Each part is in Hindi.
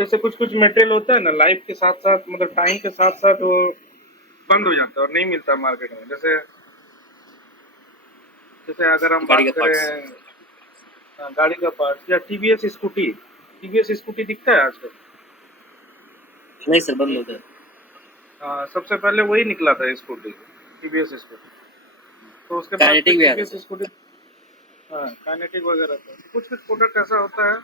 जैसे कुछ कुछ मटेरियल होता है ना, लाइफ के साथ साथ मतलब टाइम के साथ साथ वो बंद हो जाता है और नहीं मिलता मार्केट में। जैसे जैसे अगर हम गाड़ी बात का पार्ट्स। करें गाड़ी का पार्ट या टीवीएस स्कूटी दिखता है आजकल। नहीं सर, बंद हो गया। सबसे पहले वही निकला था स्कूटी, टीवीएस स्कूटी। तो उसके बाद फिर काइनेटिक भी आ रहा है टीवीएस सर। स्कूटी, हाँ काइनेटिक वगैरह था। कुछ कुछ प्रोडक्ट ऐसा होता है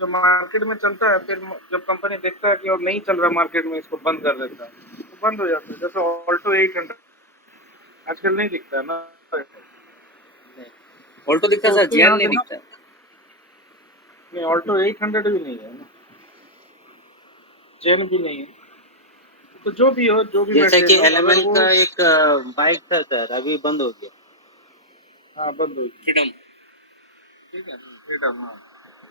जो मार्केट में चलता है, फिर जब कंपनी देखता है कि और नहीं चल रहा मार्केट में, इसको बंद कर देता है, तो बंद हो जाता है। जैसे ऑल्टो 800 आजकल नहीं दिखता है ना, ऑल्टो दिखता तो है सर, उसके जियान यहाँ नहीं से ना, दिखता। नहीं ऑल्टो 800 भी नहीं है ना, जेन भी नहीं है। तो जो भी हो, जो भी जैसे कि मटेरियल हो, अगर एलएमएल वो, का एक बाइक था सर, अभी बंद हो गया। हाँ बंद हुई, फ्रीडम। ठीक है फ्रीडम, हाँ।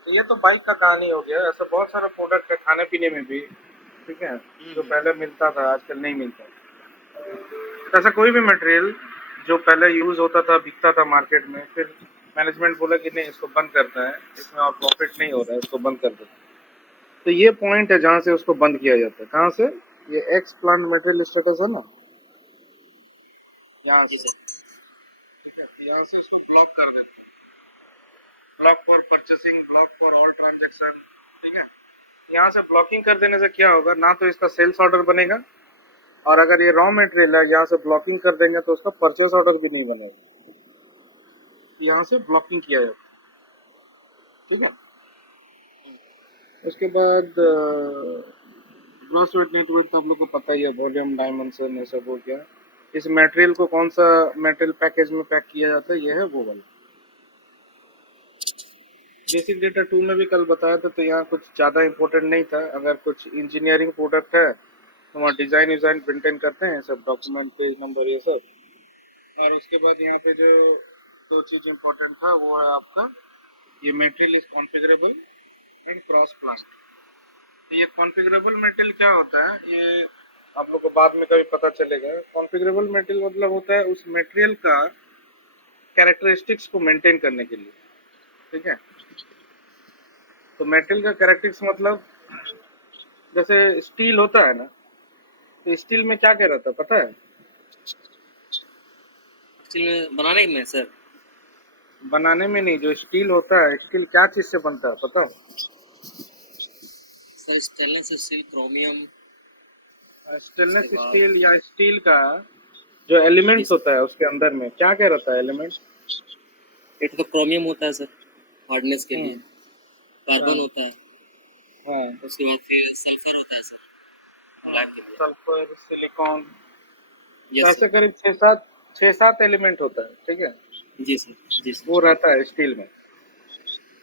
तो ये तो बाइक का कहानी हो गया। ऐसा बहुत सारा प्रोडक्ट है खाने पीने में भी, ठीक है, जो पहले मिलता था आजकल नहीं मिलता। ऐसा कोई भी मटेरियल जो पहले यूज होता था, बिकता था मार्केट में, फिर मैनेजमेंट बोला कि नहीं इसको बंद करता है, इसमें और प्रॉफिट नहीं हो रहा है, इसको बंद कर दो। तो ये पॉइंट है जहाँ से उसको बंद किया जाता है। कहाँ से? ये एक्स प्लांट मटेरियल स्टेटस है ना, यहाँ जी से, सर। यहाँ से उसको ब्लॉक कर देते हैं। Block for purchasing, block for all transaction, ठीक है। यहाँ से ब्लॉकिंग कर देने से क्या होगा, ना तो इसका सेल्स ऑर्डर बनेगा, और अगर ये रॉ मटेरियल है यहाँ से ब्लॉकिंग कर देंगे तो उसका परचेस ऑर्डर भी नहीं बनेगा। यहाँ से ब्लॉकिंग किया जाता है, ठीक है। उसके बाद ग्रॉस वेट नेट वेट तो आप लोग को पता ही है, वॉल्यूम डायमेंशन ये सब हो गया। इस मटेरियल को कौन सा मटेरियल पैकेज में पैक किया जाता है, ये है वो वाला। बेसिक डेटा 2 में भी कल बताया था, तो यहाँ कुछ ज़्यादा इंपॉर्टेंट नहीं था। अगर कुछ इंजीनियरिंग प्रोडक्ट है तो वहाँ डिज़ाइन विज़ाइन मेंटेन करते हैं सब, डॉक्यूमेंट पेज नंबर ये सब। और उसके बाद यहाँ पे जो दो चीज़ इंपॉर्टेंट था वो है आपका, ये material is configurable and cross plant. तो ये कॉन्फ़िगरेबल मटेरियल क्या होता है, ये आप लोग को बाद में कभी पता चलेगा। कॉन्फ़िगरेबल मटेरियल मतलब होता है उस मटेरियल का कैरेक्टरिस्टिक्स को मेंटेन करने के लिए, ठीक है। तो मटेरियल का कैरेक्टरिस्टिक्स मतलब, जैसे स्टील होता है ना, तो स्टील में क्या क्या रहता है पता है? एक्चुअली बनाने में सर, बनाने में नहीं, जो स्टील होता है, स्टील क्या चीज से बनता है पता है? Sir stainless steel, chromium. उसके स्टेनलेस बाद स्टील या स्टील का जो जी एलिमेंट्स सर, होता है उसके अंदर में क्या क्या रहता है एलिमेंट? एक तो क्रोमियम होता है सर, हार्डनेस के लिए। हम्म, कार्बन हाँ होता है। हाँ, उसके बाद फिर सल्फर होता है सर, लाइफ के लिए। सल्फर, सिलिकॉन, तो यस सर। ऐसे करीब छह सात एलिमेंट होता है, ठीक है, जी सर। जी वो सर। रहता है स्टील में।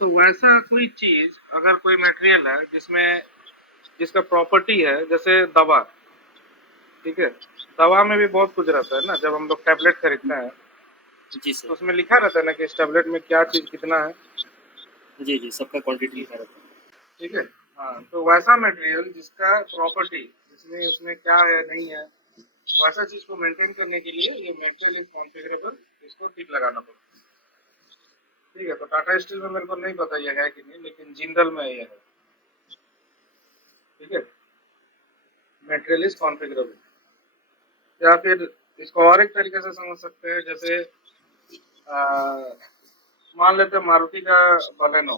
तो वैसा कोई चीज, अगर कोई मटेरियल है जिसमें जिसका प्रॉपर्टी है, जैसे दवा, ठीक है, दवा में भी बहुत कुछ रहता है ना। जब हम लोग टैबलेट खरीदते हैं जी सर। तो उसमें लिखा रहता है ना कि इस टैबलेट में क्या चीज कितना है, जी जी, सबका क्वांटिटी लिखा रहता है। ठीक है। हाँ, तो वैसा मटेरियल जिसका प्रॉपर्टी, जिसमें उसमें क्या है नहीं है, वैसा चीज को मेंटेन करने के लिए ये मटेरियल इज कॉन्फ़िगरेबल, इसको टिक लगाना पड़ता है, ठीक है। तो टाटा स्टील में मेरे को नहीं पता ये है कि नहीं, लेकिन जिंदल में ये है, ठीक है, मटेरियल इज कॉन्फ़िगरेबल। या फिर इसको और एक तरीके से समझ सकते हैं, जैसे आ, मान लेते हैं मारुति का बलेनो,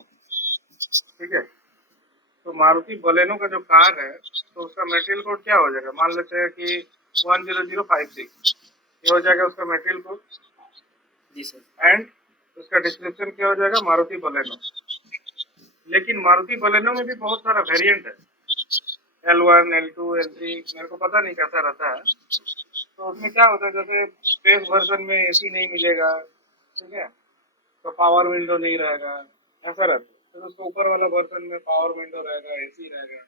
ठीक है। तो मारुति बलेनो का जो कार है, तो उसका मटेरियल कोड क्या हो जाएगा, मान लेते हैं कि 10056, ये हो जाएगा उसका मटेरियल कोड। जी सर। एंड उसका डिस्क्रिप्शन क्या हो जाएगा, मारुति बलेनो। लेकिन मारुति बलेनो में भी बहुत सारा वेरिएंट है, L1 L2 L3, मेरे को पता नहीं कैसा रहता है। तो उसमें क्या होता है, जैसे स्पेस वर्जन में एसी नहीं मिलेगा, ठीक है, तो पावर विंडो नहीं रहेगा, ऐसा रहता है। फिर उसका ऊपर वाला वर्जन में पावर विंडो रहेगा, एसी रहेगा,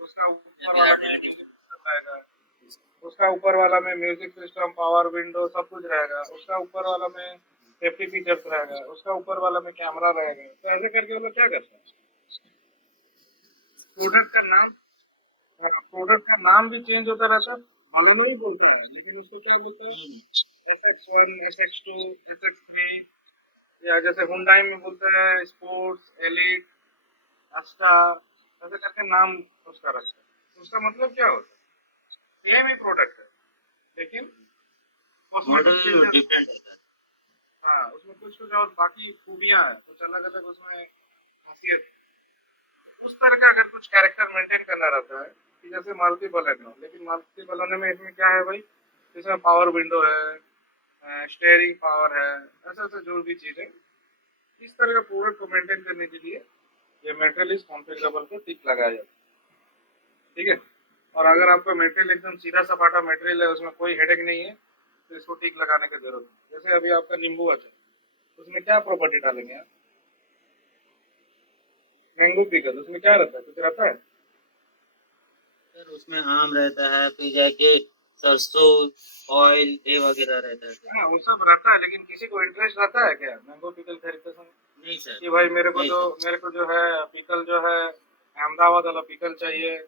उसका ऊपर वाला में म्यूजिक सिस्टम रहेगा, उसका ऊपर वाला में म्यूजिक सिस्टम, पावर विंडो सब कुछ रहेगा, उसका ऊपर वाला में सेफ्टी फीचर्स रहेगा, उसका ऊपर वाला में कैमरा रहेगा। तो ऐसे करके वो लोग क्या करते हैं, प्रोडक्ट का नाम, प्रोडक्ट का नाम भी चेंज होता रहता है। बलेनो ही बोलता है लेकिन उसको क्या बोलता है, SX1, SX2, SX3, या जैसे हुंडई में बोलते हैं स्पोर्ट्स, एलिट, अस्टा, ऐसे करके नाम उसका रखते हैं। उसका मतलब क्या होता है, सेम ही प्रोडक्ट है लेकिन मॉडल कॉस्मेटिक चेंजेस, डिफरेंट है। हाँ उसमें कुछ कुछ और बाकी खूबियां हैं, कुछ अलग अलग उसमें खासियत। उस तरह का अगर कुछ कैरेक्टर मेंटेन करना रहता है कि जैसे मारुति बलेनो, लेकिन मारुति बलेनो में इसमें क्या है भाई, इसमें पावर विंडो है, स्टेयरिंग पावर है, ऐसा ऐसा जो भी चीज है, इस तरह का प्रोडक्ट को मेंटेन करने के लिए ये मेटल इज कॉन्फ़िगरेबल को टिक लगाया जाता है, ठीक है। और अगर आपका मेटेरियल एकदम सीधा सपाटा मेटेरियल है, उसमें कोई हेडेक नहीं है, तो इसको टिक लगाने की जरूरत नहीं। जैसे अभी आपका नींबू अचार, उसमें क्या प्रॉपर्टी डालेंगे आप, मैंगो पिकल, उसमें क्या रहता है, कुछ रहता है? सर उसमें आम रहता है, फिर जाके सरसों ऑयल ये वगैरह रहता है सर। हाँ वो सब रहता है, लेकिन किसी को इंटरेस्ट रहता है क्या मैंगो पिकल खरीदते समय नहीं सर। कि भाई नहीं सर। मेरे को जो है पिकल जो है अहमदाबाद वाला पिकल चाहिए,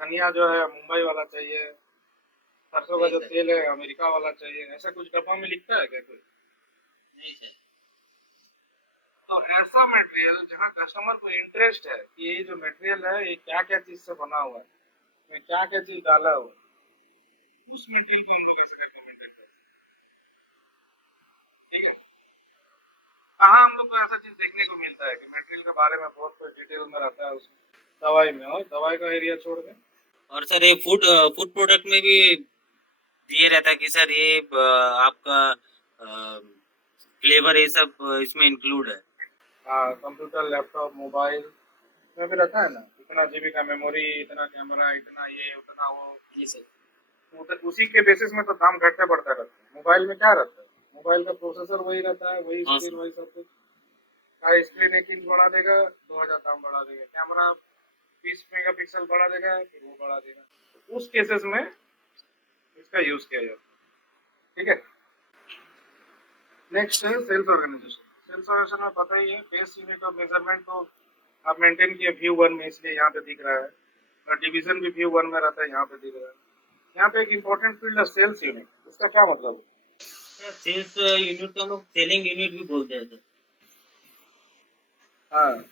धनिया जो है मुंबई वाला चाहिए, सरसों का नहीं जो सर। तेल है अमेरिका वाला चाहिए, ऐसा कुछ डब्बा में लिखता है क्या कोई? नहीं सर। तो ऐसा मटेरियल जहाँ कस्टमर को इंटरेस्ट है कि ये जो मटेरियल है ये क्या क्या चीज से बना हुआ है, मैं क्या क्या चीज डाला हुआ है, उस मटेरियल को हम लोग ऐसे करके मेंटेन करते हैं, ठीक है। कहाँ हम लोग को ऐसा चीज देखने को मिलता है कि मटेरियल के बारे में बहुत कुछ डिटेल में रहता है उसमें, दवाई में, और दवाई का एरिया छोड़ दें। और सर ये फूड फूड प्रोडक्ट में भी दिए रहता है कि सर ये आपका फ्लेवर ये सब इसमें इंक्लूड है। हाँ कंप्यूटर लैपटॉप मोबाइल में भी रहता है ना, इतना जीबी का मेमोरी, इतना कैमरा, इतना ये उतना वो, जी सर। उसी के बेसिस में तो दाम घटते बढ़ता रहता है। मोबाइल में क्या रहता है, मोबाइल का प्रोसेसर वही रहता है, वही हाँ स्क्रीन सर। वही सब कुछ, का स्क्रीन 1 इंच बढ़ा देगा 2000 दाम बढ़ा देगा, कैमरा 20 मेगापिक्सल बढ़ा देगा फिर वो बढ़ा देगा, तो उस केसेस में इसका यूज किया जाता है, ठीक है। नेक्स्ट है सेल्स ऑर्गेनाइजेशन। सेल्स ऑर्गेनाइजेशन में पता ही है, बेस यूनिट ऑफ मेजरमेंट को आप मेंटेन किए व्यू 1 में, इसलिए यहाँ पे दिख रहा है, और डिवीजन भी व्यू 1 में रहता है, यहाँ पे दिख रहा है। यहाँ पे एक इंपॉर्टेंट फील्ड है सेल्स यूनिट, उसका क्या मतलब सर सेल्स यूनिट को हम लोग सेलिंग यूनिट भी बोलते हैं सर। है? हाँ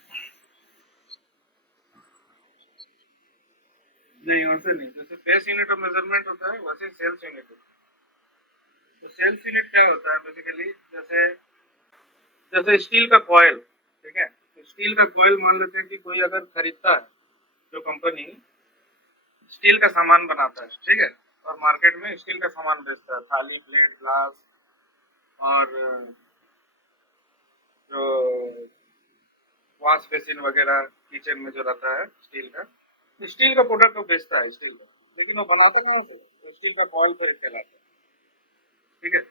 नहीं वैसे नहीं, जैसे बेस यूनिट ऑफ मेजरमेंट होता है वैसे सेल्स यूनिट होता है। तो सेल्स यूनिट क्या होता है बेसिकली, जैसे जैसे स्टील का कॉयल, ठीक है, तो स्टील का कॉयल मान लेते हैं कि कोई अगर खरीदता है, जो कंपनी स्टील का सामान बनाता है, ठीक है, और मार्केट में स्टील का सामान बेचता है, थाली प्लेट ग्लास और जो वॉश बेसिन वगैरह किचन में जो रहता है स्टील का, स्टील का प्रोडक्ट वो बेचता है स्टील का, लेकिन वो बनाता कहाँ से, तो स्टील का कॉयल खरीद के लाता है, ठीक है।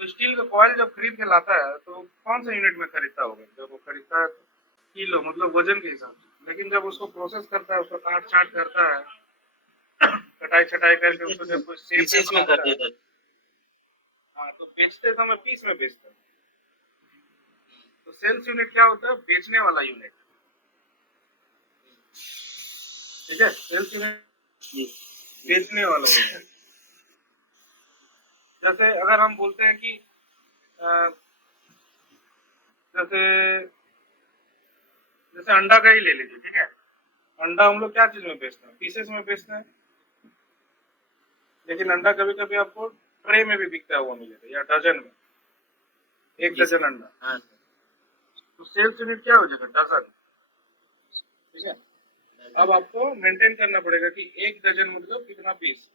तो स्टील का कॉयल जब खरीद के लाता है तो कौन सा यूनिट में खरीदता होगा, जब वो खरीदता है तो किलो मतलब वजन के हिसाब से, लेकिन जब उसको प्रोसेस करता है, उसको काट छाट करता है, कटाई छटाई करके उसको जब कोई शेप में पीसेस में कर बनाता है, देता है। हाँ तो बेचते समय पीस में बेचता है। तो सेल्स यूनिट क्या होता है, बेचने वाला यूनिट, ठीक है, सेल्स यूनिट जी। बेचने वाला यूनिट। जैसे अगर हम बोलते हैं कि अ, जैसे जैसे अंडा का ही ले लीजिए, ठीक है, अंडा हम लोग क्या चीज में बेचते हैं, पीसेस में बेचते हैं, लेकिन अंडा कभी कभी आपको ट्रे में भी बिकता है, वो मिलेगा, या डजन में, एक जी सर। डजन अंडा। हाँ सर। तो सेल्स यूनिट क्या हो जाएगा, डजन, ठीक है। अब आपको मेंटेन करना पड़ेगा कि एक डजन मतलब कितना पीस,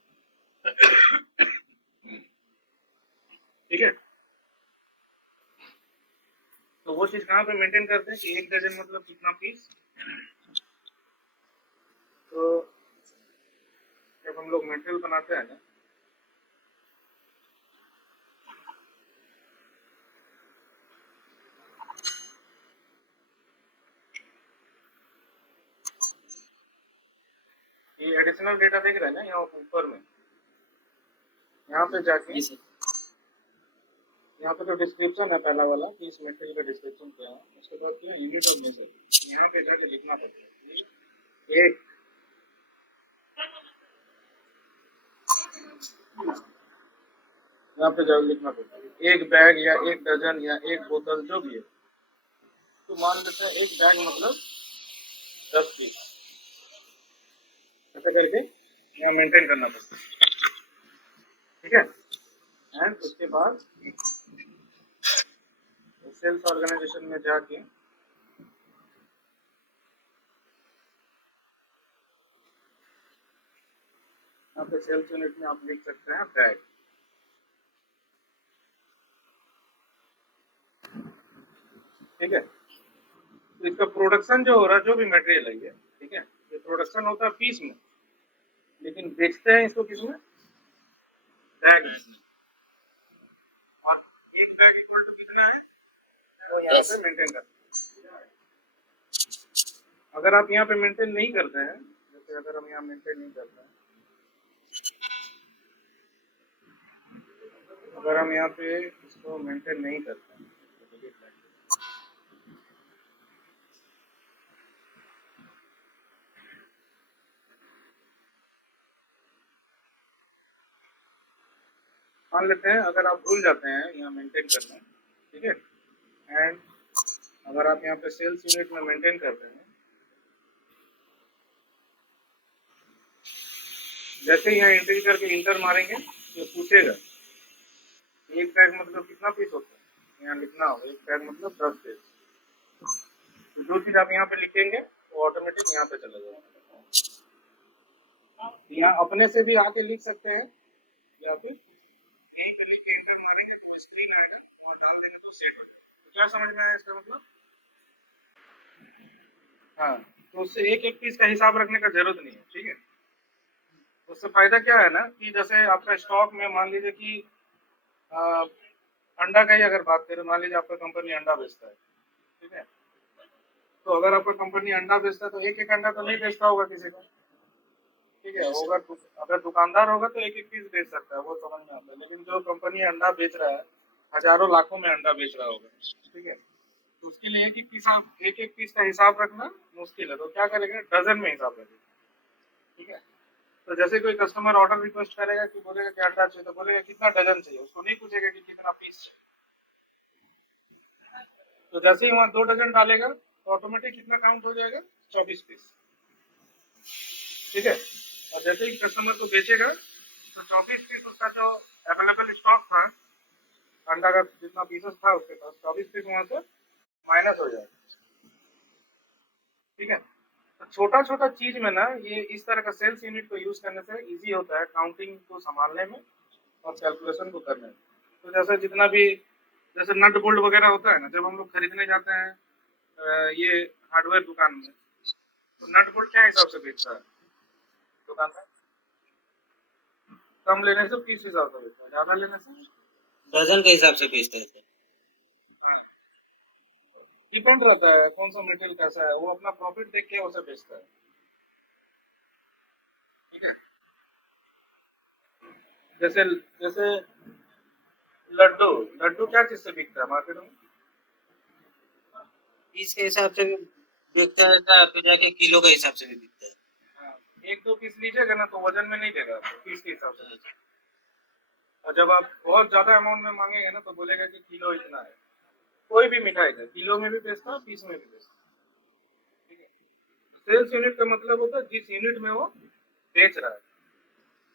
ठीक है। तो वो चीज कहाँ पे मेंटेन करते हैं कि एक डजन मतलब कितना पीस। तो जब हम लोग मटेरियल बनाते हैं ना, ये एडिशनल डेटा देख रहे हैं ना यहाँ ऊपर में, यहाँ पे जाके, जी सर। यहाँ पे तो डिस्क्रिप्शन है पहला वाला कि इस मटेरियल का डिस्क्रिप्शन क्या है, उसके बाद क्या यूनिट ऑफ मेजर, यहाँ पे जाके लिखना पड़ता है एक, यहाँ पे जाके लिखना पड़ता है एक बैग या एक डजन या एक बोतल जो भी है, तो मान लेते हैं एक बैग मतलब 10 पीस, ऐसा करके यहाँ मेंटेन करना पड़ता है, ठीक है। एंड उसके बाद सेल्स ऑर्गेनाइजेशन में जाके यहाँ पे सेल्स यूनिट में आप लिख सकते हैं बैग, ठीक है। तो इसका प्रोडक्शन जो हो रहा है, जो भी मटेरियल है ये, ठीक है, ये प्रोडक्शन होता है पीस में, लेकिन बेचते हैं इसको किस में, बैग में। और एक बैग इक्वल टू कितना है, वो यहाँ पे मेंटेन करते हैं। अगर आप यहाँ पे मेंटेन नहीं करते हैं, जैसे अगर हम यहाँ मेंटेन नहीं करते हैं, अगर हम यहाँ पे इसको मेंटेन नहीं करते हैं, तो delete कर देते हैं। मान लेते हैं अगर आप भूल जाते हैं यहाँ मेंटेन करना, ठीक है, एंड अगर आप यहाँ पे सेल्स यूनिट में मेंटेन करते हैं, जैसे ही यहाँ एंट्री करके इंटर मारेंगे तो पूछेगा एक बैग मतलब कितना पीस होता है, यहाँ लिखना होगा एक बैग मतलब 10 पीस। तो जो चीज आप यहाँ पे लिखेंगे वो ऑटोमेटिक यहाँ पे चला जाएगा। यहाँ अपने से भी आके लिख सकते हैं, या फिर यहीं पे लिख के एंटर मारेंगे तो स्क्रीन आएगा और डाल देंगे तो सेट। तो क्या समझ में आया इसका मतलब? हाँ, तो उससे एक एक पीस का हिसाब रखने का जरूरत नहीं है, ठीक है। उससे फायदा क्या है ना कि जैसे आपका स्टॉक में मान लीजिए कि अ, अंडा का ही अगर बात करें, मान लीजिए आपका कंपनी अंडा बेचता है, ठीक है। तो अगर आपका कंपनी अंडा बेचता है तो एक एक अंडा तो नहीं बेचता होगा किसी को, ठीक है। अगर दुकानदार होगा तो एक एक पीस बेच सकता है, वो समझ में आता है। लेकिन जो कंपनी अंडा बेच रहा है, हजारों लाखों में अंडा बेच रहा होगा, ठीक है, तो उसके लिए एक एक पीस का हिसाब रखना मुश्किल है। तो क्या करेगा, डजन में हिसाब रखेगा, ठीक है। तो जैसे कोई कस्टमर ऑर्डर रिक्वेस्ट करेगा कि बोलेगा कि अंडा चाहिए, तो बोलेगा कितना डजन चाहिए, उसको नहीं पूछेगा कि कितना पीस। तो जैसे ही वहाँ 2 डजन डालेगा तो ऑटोमेटिक कितना काउंट हो जाएगा, 24 पीस, ठीक है। और जैसे ही कस्टमर को बेचेगा तो 24 पीस उसका जो अवेलेबल स्टॉक था, अंडा का जितना पीसेस था उसके पास, 24 पीस वहां से माइनस हो जाएगा, ठीक है। तो छोटा छोटा चीज में ना ये इस तरह का सेल्स यूनिट को यूज करने से इजी होता है काउंटिंग को संभालने में और कैलकुलेशन को करने में। तो जैसे जितना भी जैसे नट बोल्ट वगैरह होता है ना, जब हम लोग खरीदने जाते हैं ये हार्डवेयर दुकान में, तो नट बोल्ट क्या हिसाब से बेचता है दुकान में, कम लेने से पीस हिसाब से बेचता है, ज्यादा लेने से डजन के हिसाब से बेचते हैं। डिपेंड रहता है कौन सा मटेरियल कैसा है, वो अपना प्रॉफिट देख के उसे बेचता है, ठीक है। जैसे जैसे लड्डू लड्डू क्या चीज से बिकता है मार्केट में, पीस के हिसाब से भी बिकता है, फिर जाके किलो के हिसाब से भी बिकता है। हाँ, एक दो पीस लीजिएगा ना तो वजन में नहीं देगा आपको, पीस के हिसाब से देगा। और जब आप बहुत ज्यादा अमाउंट में मांगेंगे ना तो बोलेगा कि किलो इतना है। कोई भी मिठाई का किलो में भी बेचता है, पीस में भी बेचता है, ठीक है। सेल्स यूनिट का मतलब होता है जिस यूनिट में वो बेच रहा है,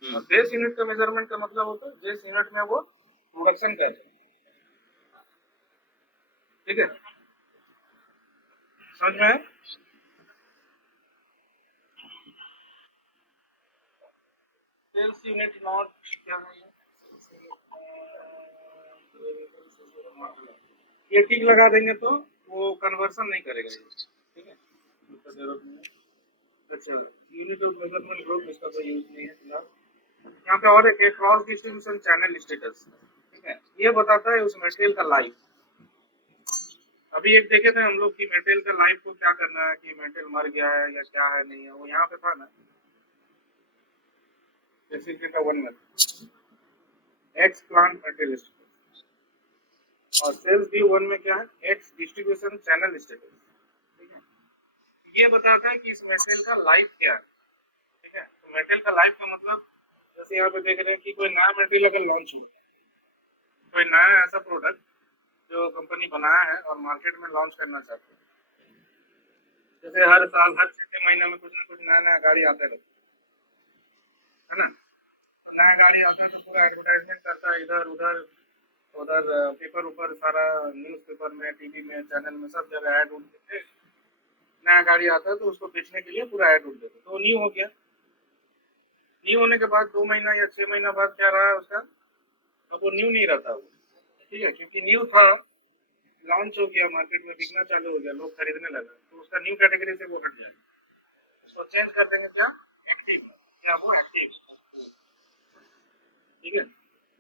और बेस यूनिट का मेजरमेंट का मतलब होता है जिस यूनिट में वो प्रोडक्शन कर रहे हैं, ठीक है। समझ में आया? सेल्स यूनिट नॉट क्या है ये टिक लगा देंगे तो वो कन्वर्सन नहीं करेगा ये, ठीक है, इसका जरूरत नहीं है। अच्छा, यूनिट ऑफ मेजरमेंट ग्रुप इसका कोई यूज नहीं है फिलहाल। यहाँ पे और एक क्रॉस डिस्ट्रीब्यूशन चैनल स्टेटस, ठीक है, ये बताता है उस मटेरियल का लाइफ। अभी एक देखे थे हम लोग कि मटेरियल का लाइफ को क्या करना है, कि मटेरियल मर गया है या क्या है, नहीं है, वो यहाँ पे था ना बेसिक डेटा 1 में एक्स प्लांट मटेरियल स्टेटस, और सेल्स व्यू 1 में क्या है, एक्स डिस्ट्रीब्यूशन चैनल स्टेटस, ठीक है। ये बताता है कि इस मटेरियल का लाइफ क्या है, ठीक है। तो मटेरियल का लाइफ का मतलब जैसे यहाँ पे देख रहे हैं कि कोई नया मटेरियल अगर लॉन्च हुआ, कोई नया ऐसा प्रोडक्ट जो कंपनी बनाया है और मार्केट में लॉन्च करना चाहते हैं, जैसे हर साल हर 6 महीने में कुछ ना कुछ नया नया गाड़ी आते रहता है, है ना। नया गाड़ी आता है तो पूरा एडवर्टाइजमेंट करता है, इधर उधर उधर पेपर ऊपर सारा, न्यूज़पेपर में, टीवी में, चैनल में, सब जगह ऐड उड़ देते। नया गाड़ी आता है तो उसको बेचने के लिए पूरा ऐड उड़ देते, तो न्यू हो गया। न्यू होने के बाद 2 महीना या 6 महीना बाद क्या रहा उसका, अब वो न्यू नहीं रहता वो, ठीक है, क्योंकि न्यू था, लॉन्च हो गया, मार्केट में बिकना चालू हो गया, लोग खरीदने लगा, तो उसका न्यू कैटेगरी से वो हट जाएगा, उसको चेंज कर देंगे क्या, एक्टिव में, क्या वो एक्टिव, ठीक है।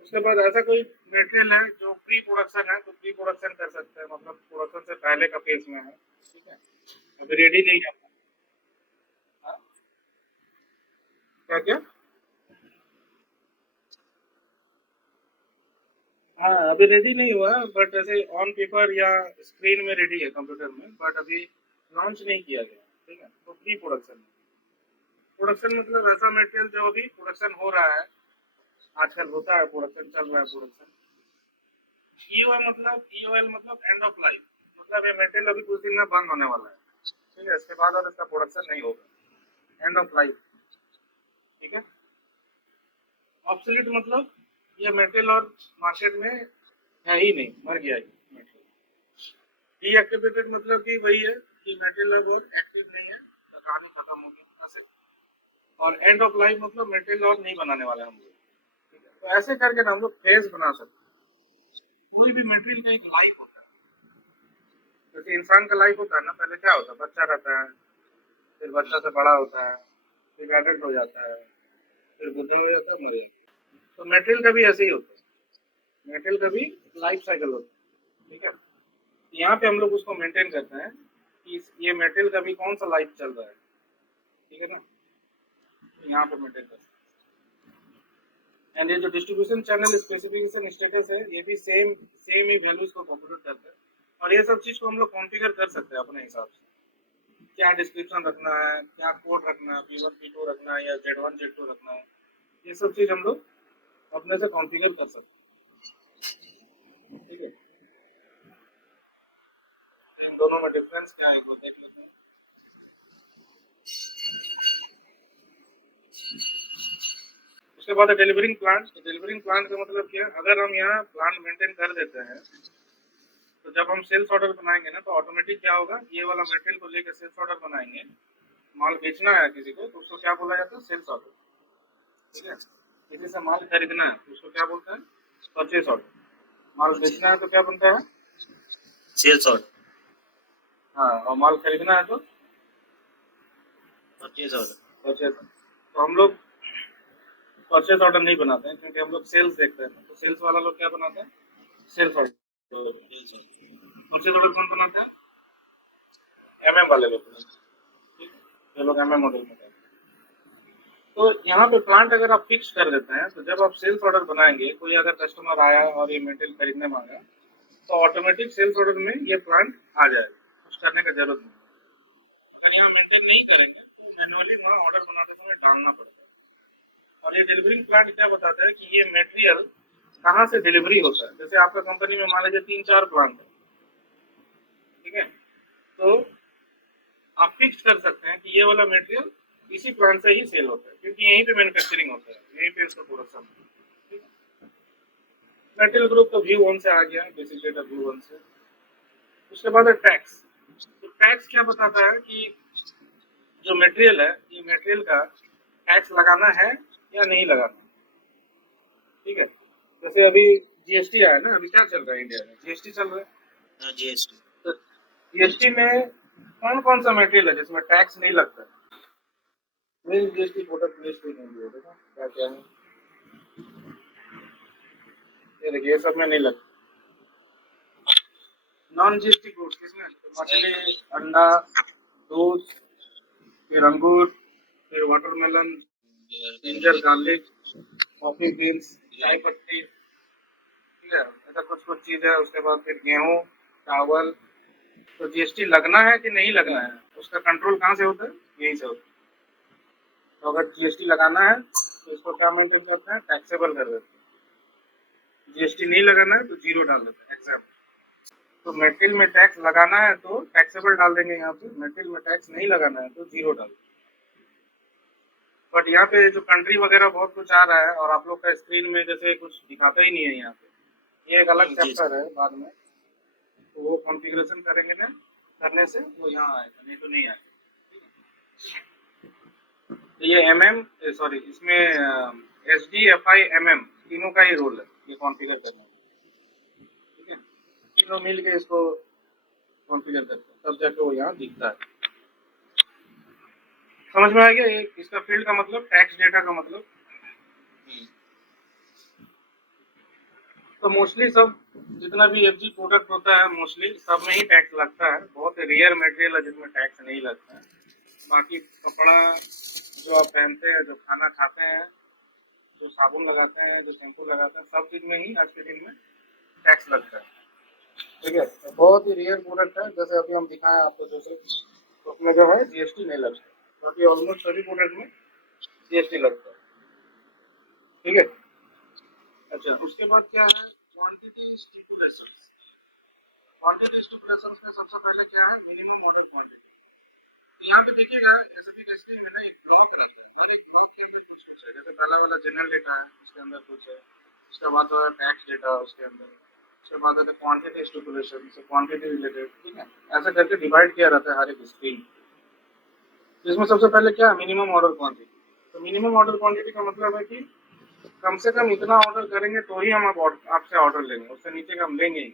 उसके बाद ऐसा कोई मटेरियल है जो प्री प्रोडक्शन है, तो प्री प्रोडक्शन कर सकते हैं, मतलब प्रोडक्शन से पहले का फेज में है, ठीक है, अभी रेडी नहीं है। हाँ? क्या क्या, हाँ अभी रेडी नहीं हुआ, बट ऐसे ऑन पेपर या स्क्रीन में रेडी है कंप्यूटर में, बट अभी लॉन्च नहीं किया गया, ठीक है, तो प्री प्रोडक्शन। प्रोडक्शन मतलब ऐसा मटेरियल जो अभी प्रोडक्शन हो रहा है, आजकल होता है प्रोडक्शन, चल रहा है प्रोडक्शन। ईओएल मतलब, ईओएल मतलब एंड ऑफ लाइफ, मतलब ये मटेरियल अभी कुछ दिन में बंद होने वाला है, ठीक है, इसके बाद और इसका प्रोडक्शन नहीं होगा, एंड ऑफ लाइफ, ठीक है। ऑब्सोलीट मतलब ये मटेरियल और मार्केट में है ही नहीं, मर गया ये मटेरियल। डीएक्टिवेटेड मतलब कि वही है कि मटेरियल अब और एक्टिव नहीं है, तो कहानी खत्म हो गई, बस। और एंड ऑफ लाइफ मतलब मटेरियल और नहीं बनाने वाले हम लोग, ठीक है। तो ऐसे करके ना हम लोग फेज बना सकते हैं। कोई भी मटेरियल का एक लाइफ होता है, जैसे इंसान का लाइफ होता है ना, पहले क्या होता है, बच्चा रहता है, फिर बच्चा से बड़ा होता है, फिर एडल्ट हो जाता है, फिर बुढ़ा हो जाता है, मर जाता है। तो मटेरियल का भी ऐसे ही होता है, मटेरियल का भी लाइफ साइकिल होता है, ठीक है। यहाँ पे हम लोग उसको मेंटेन करते हैं कि ये मटेरियल का भी कौन सा लाइफ चल रहा है, ठीक है ना, तो यहाँ पे मेंटेन करते हैं। एंड ये जो डिस्ट्रीब्यूशन चैनल स्पेसिफिकेशन स्टेटस है, ये भी सेम ही वैल्यूज को कंप्यूट करते हैं, और ये सब चीज को हम लोग कॉन्फ़िगर कर सकते हैं अपने हिसाब से, क्या डिस्क्रिप्शन रखना है, क्या कोड रखना है, P1 P2 रखना है या Z1 Z2 रखना है, ये सब चीज हम लोग अपने से कॉन्फ़िगर कर सकते हैं, ठीक है। इन दोनों में डिफरेंस क्या है, एक बार देख लेते हैं। उसके बाद डिलीवरिंग प्लांट, तो डिलीवरिंग प्लांट का मतलब क्या है, अगर हम यहाँ प्लांट मेंटेन कर देते हैं, तो जब हम सेल्स ऑर्डर बनाएंगे ना, तो ऑटोमेटिक क्या होगा, ये वाला मटेरियल को लेकर सेल्स ऑर्डर बनाएंगे, माल बेचना है किसी को, तो उसको क्या बोला जाता है, सेल्स ऑर्डर, ठीक है। किसी से माल खरीदना है तो उसको क्या बोलते हैं, परचेस ऑर्डर। माल बेचना है तो क्या बनता है, सेल्स ऑर्डर, हाँ, और माल खरीदना है तो परचेज ऑर्डर। परचेस। तो हम लोग परचेस ऑर्डर नहीं बनाते हैं, क्योंकि हम लोग सेल्स देखते हैं, तो सेल्स वाला लोग क्या बनाते हैं, सेल्स ऑर्डर। परचेस ऑर्डर कौन बनाता है, एमएम वाले लोग बनाते हैं, ठीक है? ये लोग एमएम मॉडल में करते हैं। तो यहाँ पे प्लांट अगर आप फिक्स कर देते हैं, तो जब आप सेल्स ऑर्डर बनाएंगे, कोई अगर कस्टमर आया और ये मटेरियल खरीदने मांगा, तो ऑटोमेटिक सेल्स ऑर्डर में ये प्लांट आ जाएगा, कुछ करने का जरूरत नहीं। अगर यहाँ मेंटेन नहीं करेंगे तो मैनुअली वहाँ ऑर्डर बनाते समय डालना पड़ेगा। और ये डिलीवरिंग प्लांट क्या बताता है कि ये मटेरियल कहाँ से डिलीवरी होता है। जैसे आपका कंपनी में मान लीजिए 3-4 प्लांट है, ठीक है, तो आप फिक्स कर सकते हैं कि ये वाला मटेरियल इसी प्लांट से ही सेल होता है, क्योंकि यहीं पे मैन्युफैक्चरिंग होता है, यहीं पे इसका प्रोडक्शन होता है। मेटल ग्रुप तो व्यू वन से आ गया, बेसिक डेटा व्यू वन से। उसके बाद है टैक्स। तो टैक्स क्या बताता है कि जो मटेरियल है, ये मटेरियल का टैक्स लगाना है या नहीं लगाना, ठीक है। जैसे अभी जीएसटी आया ना, अभी क्या चल रहा है इंडिया में, जीएसटी चल रहा है। हाँ, जीएसटी। तो जीएसटी में कौन कौन सा मटेरियल है जिसमें टैक्स नहीं लगता, जीएसटी प्रोडक्ट लिस्ट भी नहीं दिया, देखो क्या क्या है, ये देखिए, ये सब में नहीं लगता। नॉन जीएसटी गुड्स किसमें, मछली, अंडा, दूध, फिर अंगूर, फिर watermelon, ginger garlic, coffee beans, चाय पत्ती, ठीक है, ऐसा कुछ कुछ चीज है। उसके बाद फिर गेहूँ, चावल। तो जीएसटी लगना है कि नहीं लगना है, उसका कंट्रोल कहाँ से होता है, यहीं से होता है। तो अगर जीएसटी लगाना है तो इसको क्या मेंटेन करते हैं, टैक्सेबल कर देते हैं। जीएसटी नहीं लगाना है तो जीरो डाल देते हैं, एग्जाम। तो मेटेरियल में टैक्स लगाना है तो टैक्सेबल डाल देंगे यहाँ पे, मेटेरियल में टैक्स नहीं लगाना है तो जीरो डाल देंगे। बट यहाँ पे जो कंट्री वगैरह बहुत कुछ आ रहा है और आप लोग का स्क्रीन में जैसे कुछ दिखाता ही नहीं है यहाँ पे। ये एक अलग जी चैप्टर है बाद में, तो वो कॉन्फ़िगरेशन करेंगे ना, करने से वो यहाँ आएगा, नहीं तो नहीं आएगा। तो ये सॉरी इसमें HDFI MM तीनों का ही रोल है ये कॉन्फ़िगर करना, ठीक है। तीनों मिल के इसको कॉन्फ़िगर करते हैं, तब जाके वो यहाँ दिखता है। समझ में आ गया ये इसका फील्ड का मतलब, टैक्स डेटा का मतलब। तो मोस्टली सब जितना भी FG प्रोडक्ट होता है मोस्टली सब में ही टैक्स लगता है। बहुत रेयर मटेरियल है जिसमें टैक्स नहीं लगता है। बाकी कपड़ा जो आप पहनते हैं, जो खाना खाते हैं, जो साबुन लगाते हैं, जो शैम्पू लगाते हैं, सब चीज में ही आज के दिन में टैक्स लगता है, ठीक है। तो बहुत ही रेयर प्रोडक्ट है, जैसे अभी हम दिखाएं आपको, जैसे तो उसमें जो है GST नहीं लगता, बाकी ऑलमोस्ट सभी प्रोडक्ट में GST लगता है, ठीक है। अच्छा, उसके बाद क्या है, क्वांटिटी स्टिपुलेशन। क्वांटिटी स्टिपुलेशन में सबसे पहले क्या है, मिनिमम ऑर्डर क्वांटिटी। तो यहाँ पे देखिएगा एसएपी के स्क्रीन में ना एक ब्लॉक रहता है, हर एक ब्लॉक के अंदर कुछ कुछ है। जैसे पहला वाला जनरल डेटा है, उसके अंदर कुछ है। उसके बाद जो है टैक्स डेटा उसके अंदर, उसके बाद है क्वांटिटी स्टिपुलेशन से क्वांटिटी रिलेटेड, ठीक है। ऐसा करके डिवाइड किया रहता है हर एक स्क्रीन। जिसमें सबसे पहले क्या है, मिनिमम ऑर्डर क्वांटिटी। तो मिनिमम ऑर्डर क्वांटिटी का मतलब है कि कम से कम इतना ऑर्डर करेंगे तो ही हम आपसे ऑर्डर लेंगे, उससे नीचे का हम लेंगे ही।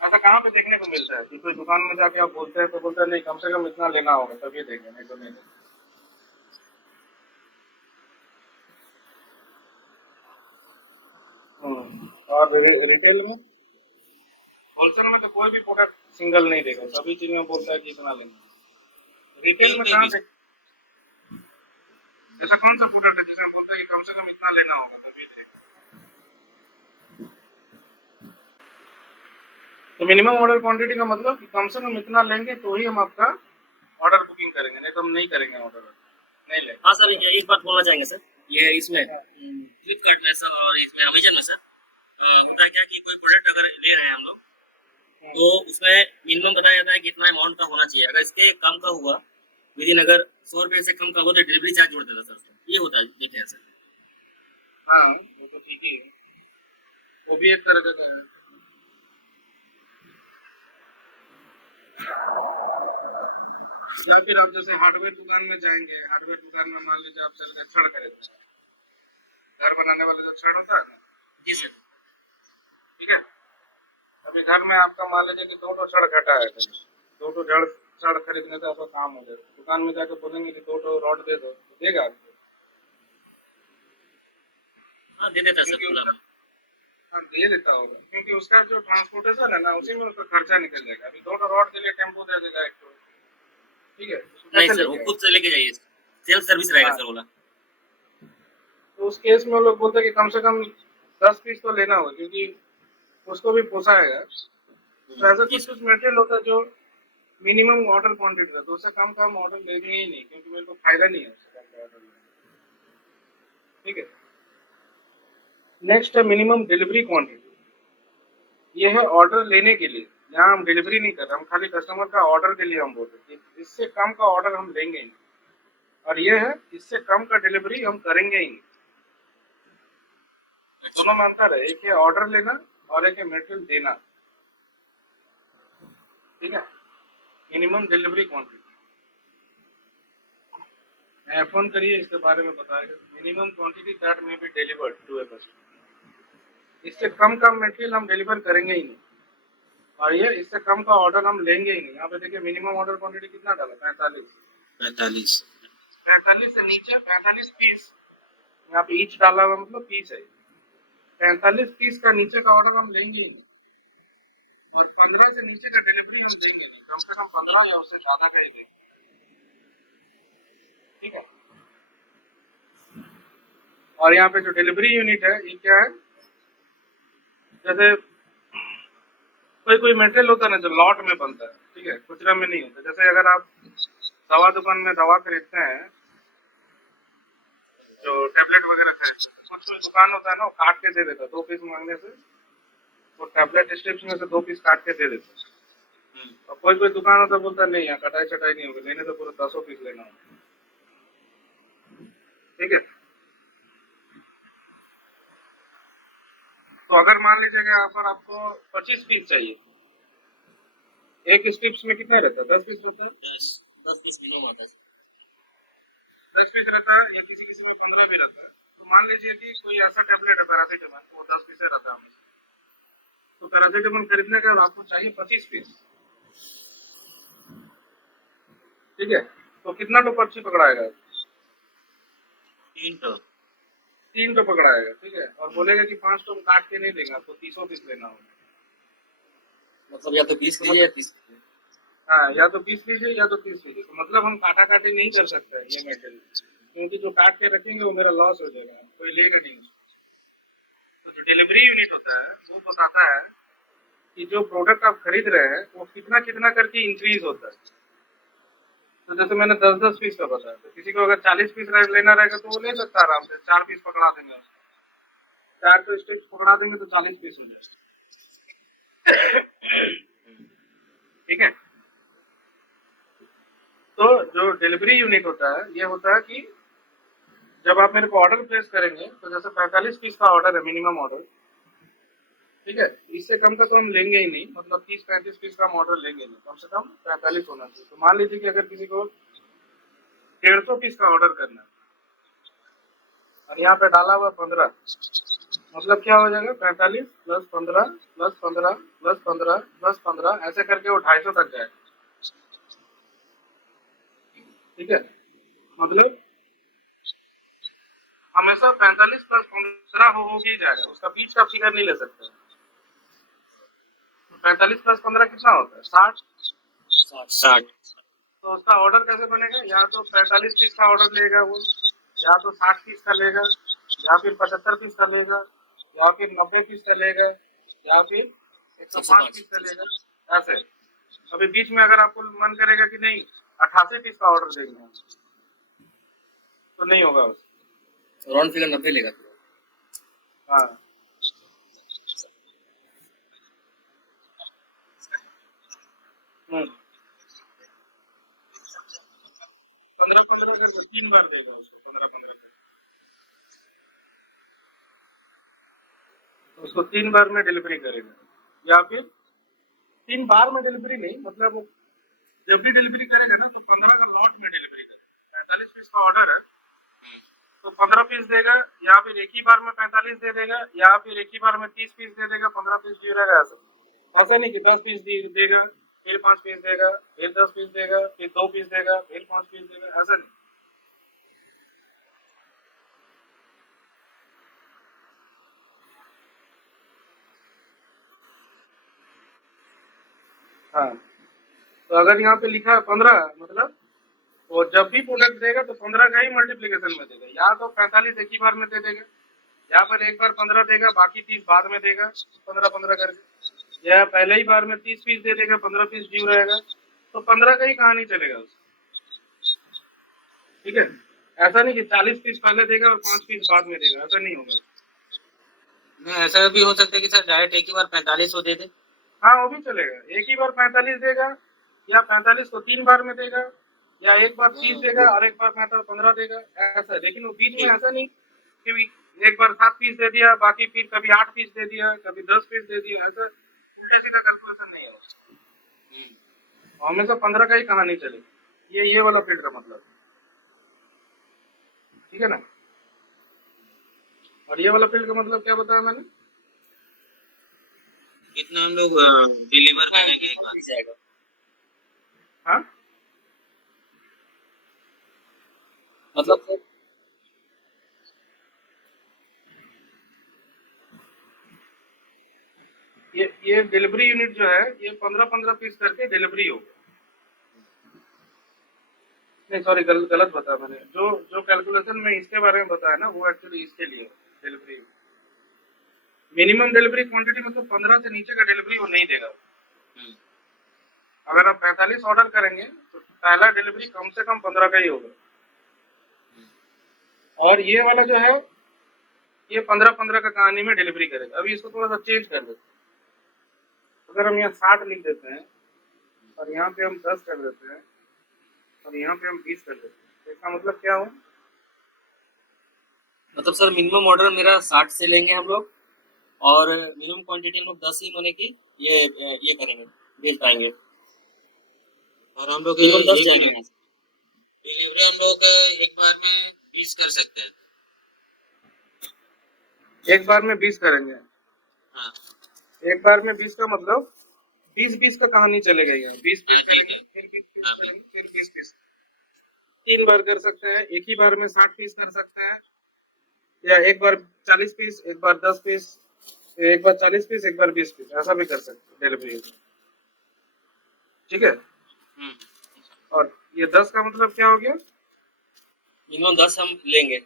ऐसा कहाँ पे देखने को मिलता है कि कोई दुकान में जाके आप बोलते हैं तो बोलते हैं नहीं कम से कम इतना लेना होगा तभी देंगे, नहीं तो नहीं देंगे। और रिटेल में, होलसेल में तो कोई भी प्रोडक्ट सिंगल नहीं देगा, सभी चीज में बोलता है कि इतना लेंगे। रिटेल में कहाँ से, जैसा कौन सा प्रोडक्ट है जिसमें बोलता है कि कम से कम इतना लेना होगा तभी देंगे। तो मिनिमम ऑर्डर क्वांटिटी का मतलब कि कम से कम इतना लेंगे तो ही हम आपका ऑर्डर बुकिंग करेंगे, नहीं तो हम नहीं करेंगे ऑर्डर, नहीं लेंगे। हाँ सर, ये एक बात बोलना चाहेंगे सर, ये इसमें फ्लिपकार्ट में सर और इसमें अमेजन में सर होता है क्या कि कोई प्रोडक्ट अगर ले रहे हैं हम लोग तो उसमें मिनिमम बताया जाता है कि इतना अमाउंट का होना चाहिए। अगर इसके कम का हुआ विद इन, अगर 100 रुपये से कम का हुआ तो डिलीवरी चार्ज जोड़ देता सर उसमें। ये होता है, देखे हैं सर। हाँ वो तो ठीक ही है, वो भी एक तरह का तो है। या फिर आप जैसे हार्डवेयर दुकान में जाएंगे, हार्डवेयर दुकान में मान लीजिए आप चल छड़ खरीदते हैं, घर बनाने वाला जो छड़ होता है ना, जी सर। ठीक है। अभी घर में आपका मान लीजिए कि 2 छड़ घटा है, 2 जड़ छड़ खरीदने से आपका काम हो जाएगा। दुकान में जाकर बोलेंगे कि 2 रॉड दे दो, तो देगा आपको? हाँ दे देता सर क्योंकि खुला उसका, में। हाँ दे देता होगा, क्योंकि उसका जो ट्रांसपोर्टेशन है ना उसी में उसका खर्चा निकल जाएगा। अभी 2 रॉड के लिए टेम्पो दे देगा एक, तो ठीक है, उसको नहीं कैसे सर, वो लेके खुद से लेके जाइए, सेल्फ सर्विस रहेगा हाँ, सर बोला। तो उस केस में वो लोग बोलते हैं कि कम से कम 10 पीस तो लेना होगा, क्योंकि उसको भी पोसाएगा। तो ऐसा जी कुछ सर। कुछ मटेरियल होता है जो मिनिमम ऑर्डर क्वांटिटी था, तो उससे कम का हम ऑर्डर लेंगे ही नहीं, क्योंकि मेरे को फायदा नहीं है उससे कम का ऑर्डर लेने में, ठीक है। नेक्स्ट है मिनिमम डिलीवरी क्वांटिटी। ये है ऑर्डर लेने के लिए, यहाँ हम डिलीवरी नहीं कर रहे, हम खाली कस्टमर का ऑर्डर के लिए हम बोल रहे हैं कि इससे कम का ऑर्डर हम लेंगे ही नहीं। और ये है इससे कम का डिलीवरी हम करेंगे ही नहीं। दोनों में अंतर है, एक है ऑर्डर लेना और एक है मटेरियल देना, ठीक है। मिनिमम डिलीवरी क्वांटिटी फोन करिए, इसके बारे में बताएगा। Minimum quantity that may be delivered to a customer, इससे कम का मटेरियल हम डिलीवर करेंगे ही नहीं। और ये इससे कम का ऑर्डर हम लेंगे ही नहीं। यहाँ पे देखिए मिनिमम ऑर्डर क्वांटिटी कितना डाला, 45। 45 से नीचे 45 पीस, यहाँ पे ईच डाला हुआ मतलब पीस है। 45 पीस का नीचे का ऑर्डर हम लेंगे ही नहीं, और 15 से नीचे का डिलीवरी हम देंगे नहीं, कम से कम 15 या उससे ज्यादा का ही देंगे, ठीक है। और यहाँ पे जो डिलीवरी यूनिट है ये क्या है, जैसे कोई कोई मटेरियल होता है ना जो लॉट में बनता है, ठीक है, खुचरा में नहीं होता। जैसे अगर आप दवा दुकान में दवा खरीदते हैं, जो टेबलेट वगैरह है, कुछ कोई दुकान होता है ना वो काट के दे देता है, 2 पीस मांगने से वो टेबलेट स्ट्रिप्स में से 2 पीस काट के दे देता है। और कोई कोई दुकान होता है बोलता है नहीं यहाँ कटाई चटाई नहीं होगी, लेने तो पूरे 10 पीस लेना होगा, ठीक है। तो अगर मान लीजिएगा यहाँ पर आपको 25 पीस चाहिए, एक स्ट्रिप्स में कितना रहता है? 10 पीस होता है। 10 पीस मिनिमम आता है। 10 पीस रहता है, या किसी किसी में 15 भी रहता है। तो मान लीजिए कि कोई ऐसा टैबलेट है पैरासीटामोल, वो 10 पीस रहता है हमेशा, तो पैरासीटामोल खरीदने का आपको चाहिए 25 पीस, ठीक है। तो कितना तो पर्ची पकड़ाएगा? 3 तो पकड़ाएगा, ठीक है। और बोलेगा कि 5 तो काट के नहीं देगा, आपको 30 पीस लेना होगा। मतलब या तो 20 लीजिए या 30 लीजिए। हाँ, या तो 20 लीजिए या तो 30 लीजिए। तो मतलब हम काटा काटी नहीं कर सकते हैं ये मेटेरियल, क्योंकि जो काट के रखेंगे वो मेरा लॉस हो जाएगा, कोई लेगा नहीं उसको। तो जो डिलीवरी यूनिट होता है वो बताता है कि जो प्रोडक्ट आप खरीद रहे हैं वो कितना कितना करके इंक्रीज होता है। तो जैसे मैंने 10-10 पीस का बताया, तो किसी को अगर 40 पीस लेना रहेगा तो वो ले सकता है आराम से। 4 पीस पकड़ा देंगे, 4 तो स्टिक्स पकड़ा देंगे तो 40 पीस हो जाएगा, ठीक है। तो जो डिलीवरी यूनिट होता है ये होता है कि जब आप मेरे को ऑर्डर प्लेस करेंगे, तो जैसे 45 पीस का ऑर्डर है मिनिमम ऑर्डर, ठीक है। इससे कम का तो हम लेंगे ही नहीं, मतलब 30-35 पीस का हम ऑर्डर लेंगे नहीं, कम से कम 45 होना चाहिए। तो मान लीजिए कि अगर किसी को 150 पीस का ऑर्डर करना है और यहाँ पे डाला हुआ 15, मतलब क्या हो जाएगा? 45 प्लस 15 प्लस 15 प्लस 15 प्लस 15, ऐसे करके वो 250 तक जाएगा, ठीक है। मतलब हमेशा 45 प्लस 15 हो ही जाएगा, उसका बीच का फिगर नहीं ले सकते। 45 प्लस 15 कितना होता है? 60। 60। तो उसका ऑर्डर कैसे बनेगा? या तो 45 पीस का ऑर्डर लेगा वो, या तो 60 पीस का लेगा, या फिर 75 पीस का लेगा, या फिर 90 पीस का लेगा, या फिर 105 पीस का लेगा, ऐसे। अभी बीच में अगर आपको मन करेगा कि नहीं 88 पीस का ऑर्डर देंगे, तो नहीं होगा उसको। राउंड फिगर 90 लेगा। हाँ, हम्म, 15-15 करके 3 बार देगा उसको, 15-15 करके। तो उसको 3 बार में डिलीवरी करेगा, या फिर 3 बार में डिलीवरी नहीं, मतलब वो जब भी डिलीवरी करेगा ना तो 15 का लॉट में डिलीवरी करेगा। 45 पीस का ऑर्डर है तो 15 पीस देगा, या फिर एक ही बार में 45 दे देगा, या फिर एक ही बार में 30 पीस दे देगा, 15 पीस दे रहेगा। ऐसा नहीं कि 10 पीस देगा फिर 5 पीस देगा, फिर 10 पीस देगा, फिर 2 पीस देगा, फिर 5 पीस देगा, ऐसा नहीं। हाँ, तो अगर यहाँ पे लिखा है 15, मतलब वो जब भी प्रोडक्ट देगा तो 15 का ही मल्टीप्लीकेशन में देगा। या तो 45 एक ही बार में दे देगा, यहाँ पर एक बार 15 देगा, बाकी 30 बाद में देगा 15-15 करके, या पहले ही बार में 30 पीस दे देगा, 15 पीस ड्यू रहेगा, तो 15 का ही कहानी चलेगा उसका, ठीक है। ऐसा नहीं कि 40 पीस पहले देगा और 5 पीस बाद में देगा, ऐसा नहीं होगा। नहीं, ऐसा भी हो सकता है कि सर डायरेक्ट एक ही बार 45 हो दे दे। हाँ, वो भी चलेगा, एक ही बार 45 देगा, या 45 को 3 बार में देगा, या एक बार 30 देगा और एक बार 15 देगा, ऐसा। लेकिन वो बीच में ऐसा नहीं कि एक बार 7 पीस दे दिया, बाकी फिर कभी 8 पीस दे दिया, कभी 10 पीस दे दिया, ऐसा उल्टा सीधा कैलकुलेशन नहीं है। हमेशा 15 का ही कहानी चलेगी, ये वाला फील्ड का मतलब, ठीक है ना। और ये वाला फील्ड का मतलब क्या बताया मैंने? कितना हम लोग डिलीवर करेंगे एक बार जाएगा। हाँ, मतलब ये डिलीवरी यूनिट जो है ये 15-15 पीस करके डिलीवरी होगा। नहीं सॉरी, गलत बताया मैंने। जो जो कैलकुलेशन में इसके बारे में बताया ना, वो एक्चुअली इसके लिए डिलीवरी, मिनिमम डिलीवरी क्वांटिटी, मतलब 15 से नीचे का डिलीवरी वो नहीं देगा। अगर आप 45 ऑर्डर करेंगे तो पहला डिलीवरी कम से कम 15 का ही होगा। और ये वाला जो है ये 15-15 का कहानी में डिलीवरी करेगा। अभी इसको थोड़ा सा चेंज कर देते हैं। अगर हम यहाँ 60 लिख देते हैं और यहाँ पे हम 10 कर देते हैं और यहाँ पे हम 20 कर देते हैं, तो इसका मतलब क्या हो? मतलब सर मिनिमम ऑर्डर मेरा 60 से लेंगे हम लोग, और मिनिमम क्वांटिटी हम लोग 10 ही महीने की ये करेंगे, भेज पाएंगे। और हम लोग मिनिमम 10 ये जाएंगे यहाँ से। डिलीवरी हम लोग एक बार में 20 कर सकते हैं। एक बार में 20 करेंगे? हाँ एक बार में 20 का मतलब 20-20 का कहानी चलेगा यहाँ। 20 हाँ पीस ठीक करेंगे, है। फिर 20 पीस हाँ करेंगे, फिर 20 पीस। 3 बार कर सकते हैं। एक ही बार में 60 पीस कर सकते हैं, या एक बार 40 पीस, एक बार 10 पीस, एक बार 40 पीस, एक बार 20 पीस, ऐसा भी कर सकते हैं डिलीवरी। ठीक है। हम्म। और ये 10 का मतलब क्या हो गया? मिनिमम 10 हम लेंगे।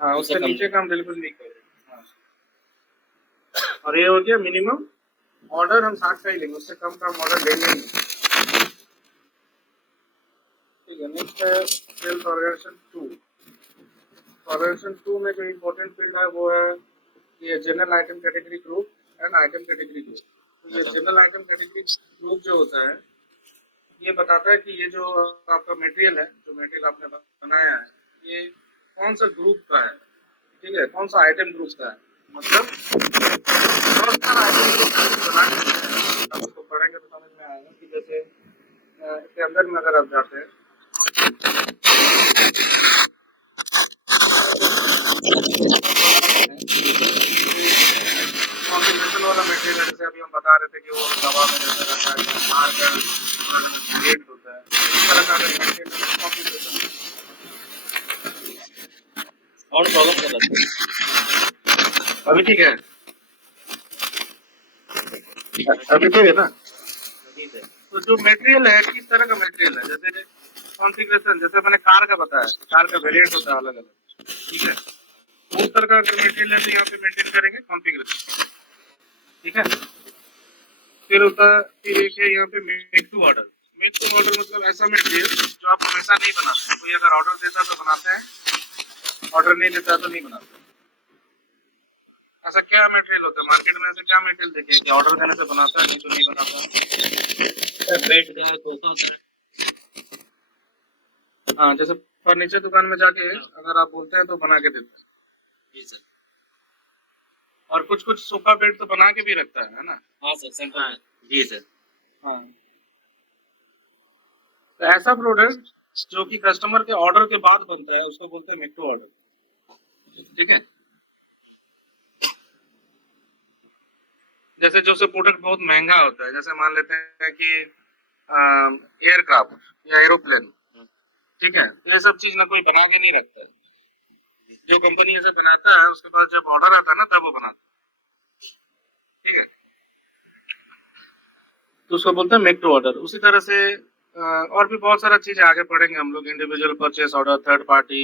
हाँ, उससे उससे कम नीचे नहीं। का हम डिलीवरी नहीं करेंगे। हाँ। और ये हो गया मिनिमम ऑर्डर हम 60 का ही लेंगे, उससे कम का हम ऑर्डर लेंगे नहीं। ठीक है। नेक्स्ट है सेल्स ऑर्गेनाइजेशन 2। ऑर्गेनाइजेशन 2 में जो इम्पोर्टेंट फील्ड है वो है ये general item category group and item category group. तो ये जनरल आइटम कैटेगरी ग्रुप जो होता है, ये बताता है कि ये जो आपका मटेरियल है, जो मटेरियल आपने बनाया है, ये कौन सा ग्रुप का है। ठीक है, कौन सा आइटम ग्रुप का है, मतलब कौन सा आइटम ग्रुप बनाने हैं। आप उसको पढ़ेंगे तो समझ में आएगा कि जैसे इसके अंदर में अगर आप जाते हैं, कॉन्फ़िगरेशन वाला मटेरियल है, जैसे अभी हम बता रहे थे कि वो दवा में जैसे रहता है, मार्कर रेट होता है, इस तरह का अगर मटेरियल कॉन्फ़िगरेशन। और प्रॉब्लम कर रहा था। अभी ठीक है? अभी ठीक है ना? जी सर। तो जो मटेरियल है, किस तरह का मटेरियल है, जैसे कॉन्फ़िगरेशन, जैसे मैंने कार का बताया, कार का वेरिएंट होता है अलग अलग। ठीक है, तो उस तरह का अगर मटेरियल है तो यहाँ पे मेंटेन करेंगे कॉन्फ़िगरेशन। ठीक है। फिर होता है, फिर एक है यहाँ पे make to order. Make to order मतलब ऐसा मटेरियल जो आप हमेशा नहीं बनाते, कोई अगर ऑर्डर देता तो बनाते हैं, ऑर्डर नहीं देता तो नहीं बनाते। ऐसा क्या मटेरियल होता है मार्केट में, ऐसा क्या मटेरियल देखिए कि ऑर्डर देने से बनाता है, नहीं तो नहीं बनाता। बेड का, सोफा का। हाँ, जैसे फर्नीचर दुकान में जाके अगर आप बोलते हैं तो बना के देते हैं। जी सर। और कुछ कुछ सोफा बेड तो बना के भी रखता है ना। हाँ सर, सिंपल। हाँ जी सर। हाँ, तो ऐसा प्रोडक्ट जो कि कस्टमर के ऑर्डर के बाद बनता है उसको बोलते हैं मेक टू ऑर्डर। ठीक है। जैसे जो से प्रोडक्ट बहुत महंगा होता है, जैसे मान लेते हैं कि एयरक्राफ्ट या एरोप्लेन। ठीक है, तो ये सब चीज ना कोई बना के नहीं रखता है। जो कंपनी ऐसे बनाता है उसके बाद जब ऑर्डर आता है ना तब वो बनाता है। ठीक है, तो उसको बोलते हैं मेक टू ऑर्डर। उसी तरह से और भी बहुत सारा चीज आगे पढ़ेंगे हम लोग, individual purchase order, third party.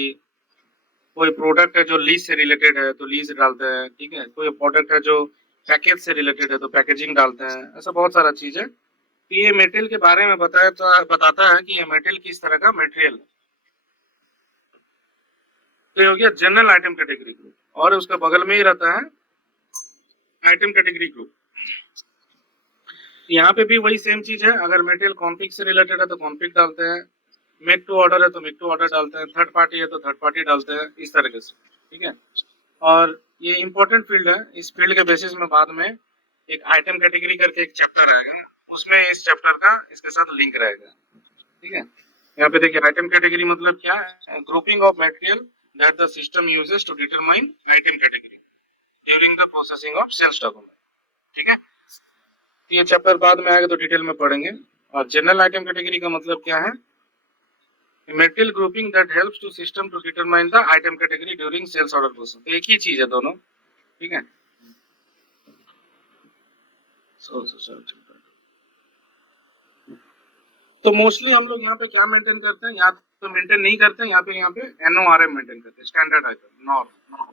कोई प्रोडक्ट है जो लीज से रिलेटेड है तो लीज डालते हैं। ठीक है, कोई प्रोडक्ट है जो पैकेज से रिलेटेड है तो पैकेजिंग डालते हैं। ऐसा बहुत सारा चीज है। तो ये मटेरियल के बारे में बताया तो बताता है कि ये मटेरियल किस तरह का मटेरियल है। तो ये हो गया जनरल आइटम कैटेगरी ग्रुप, और उसके बगल में ही रहता है आइटम कैटेगरी ग्रुप। यहाँ पे भी वही सेम चीज है, अगर मटेरियल कॉन्फिग से रिलेटेड है तो कॉन्फिग डालते हैं, मेक टू ऑर्डर है तो मेक टू ऑर्डर डालते हैं, थर्ड पार्टी है तो थर्ड पार्टी डालते हैं, इस तरीके से। ठीक है, और ये इंपॉर्टेंट फील्ड है। इस फील्ड के बेसिस में बाद में एक आइटम कैटेगरी करके एक चैप्टर आएगा, उसमें इस चैप्टर का इसके साथ लिंक रहेगा। ठीक है, यहाँ पे देखिए आइटम कैटेगरी मतलब क्या है, grouping of material that the system uses to determine item category during the processing of sales document. ठीक है, तो ये चैप्टर बाद में आएगा तो डिटेल में पढ़ेंगे। और जनरल आइटम कैटेगरी का मतलब क्या है, material grouping that helps to system to determine the item category during sales order process. तो एक ही चीज है दोनों। ठीक है, तो मोस्टली हम लोग यहाँ पे क्या मेंटेन करते हैं, यहाँ तो मेंटेन नहीं करते हैं, यहाँ पे NORM मेंटेन करते हैं, स्टैंडर्ड आइटम नॉर्म।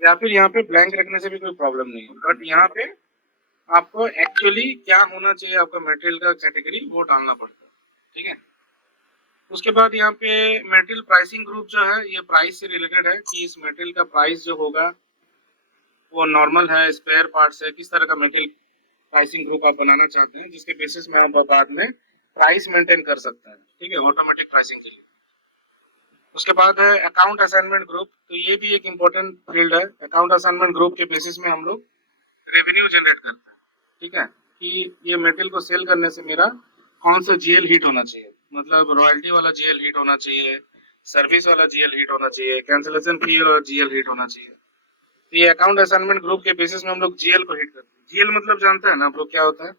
या फिर यहाँ पे ब्लैंक रखने से भी कोई प्रॉब्लम नहीं है, बट यहाँ पे आपको एक्चुअली क्या होना चाहिए आपका मटेरियल का कैटेगरी वो डालना पड़ता है। ठीक है, उसके बाद यहाँ पे मटेरियल प्राइसिंग ग्रुप जो है ये प्राइस से रिलेटेड है कि इस मटेरियल का प्राइस जो होगा वो नॉर्मल है, स्पेयर पार्ट्स है, किस तरह का मटेरियल प्राइसिंग ग्रुप आप बनाना चाहते हैं, जिसके बेसिस में आप बाद में प्राइस मेंटेन कर सकते हैं। ठीक है, ऑटोमेटिक प्राइसिंग के लिए। उसके बाद है अकाउंट असाइनमेंट ग्रुप। तो ये भी एक इम्पोर्टेंट फील्ड है। अकाउंट असाइनमेंट ग्रुप के बेसिस में हम लोग रेवेन्यू जनरेट करते हैं। ठीक है, कि ये मेटेरियल को सेल करने से मेरा कौन सा जीएल हिट होना चाहिए, मतलब रॉयल्टी वाला जीएल हिट होना चाहिए, सर्विस वाला जीएल हिट होना चाहिए, कैंसिलेशन फी वाला जीएल हिट होना चाहिए। तो ये अकाउंट असाइनमेंट ग्रुप के बेसिस में हम लोग जीएल को हिट करते हैं। जीएल मतलब जानते हैं ना आप लोग क्या होता है,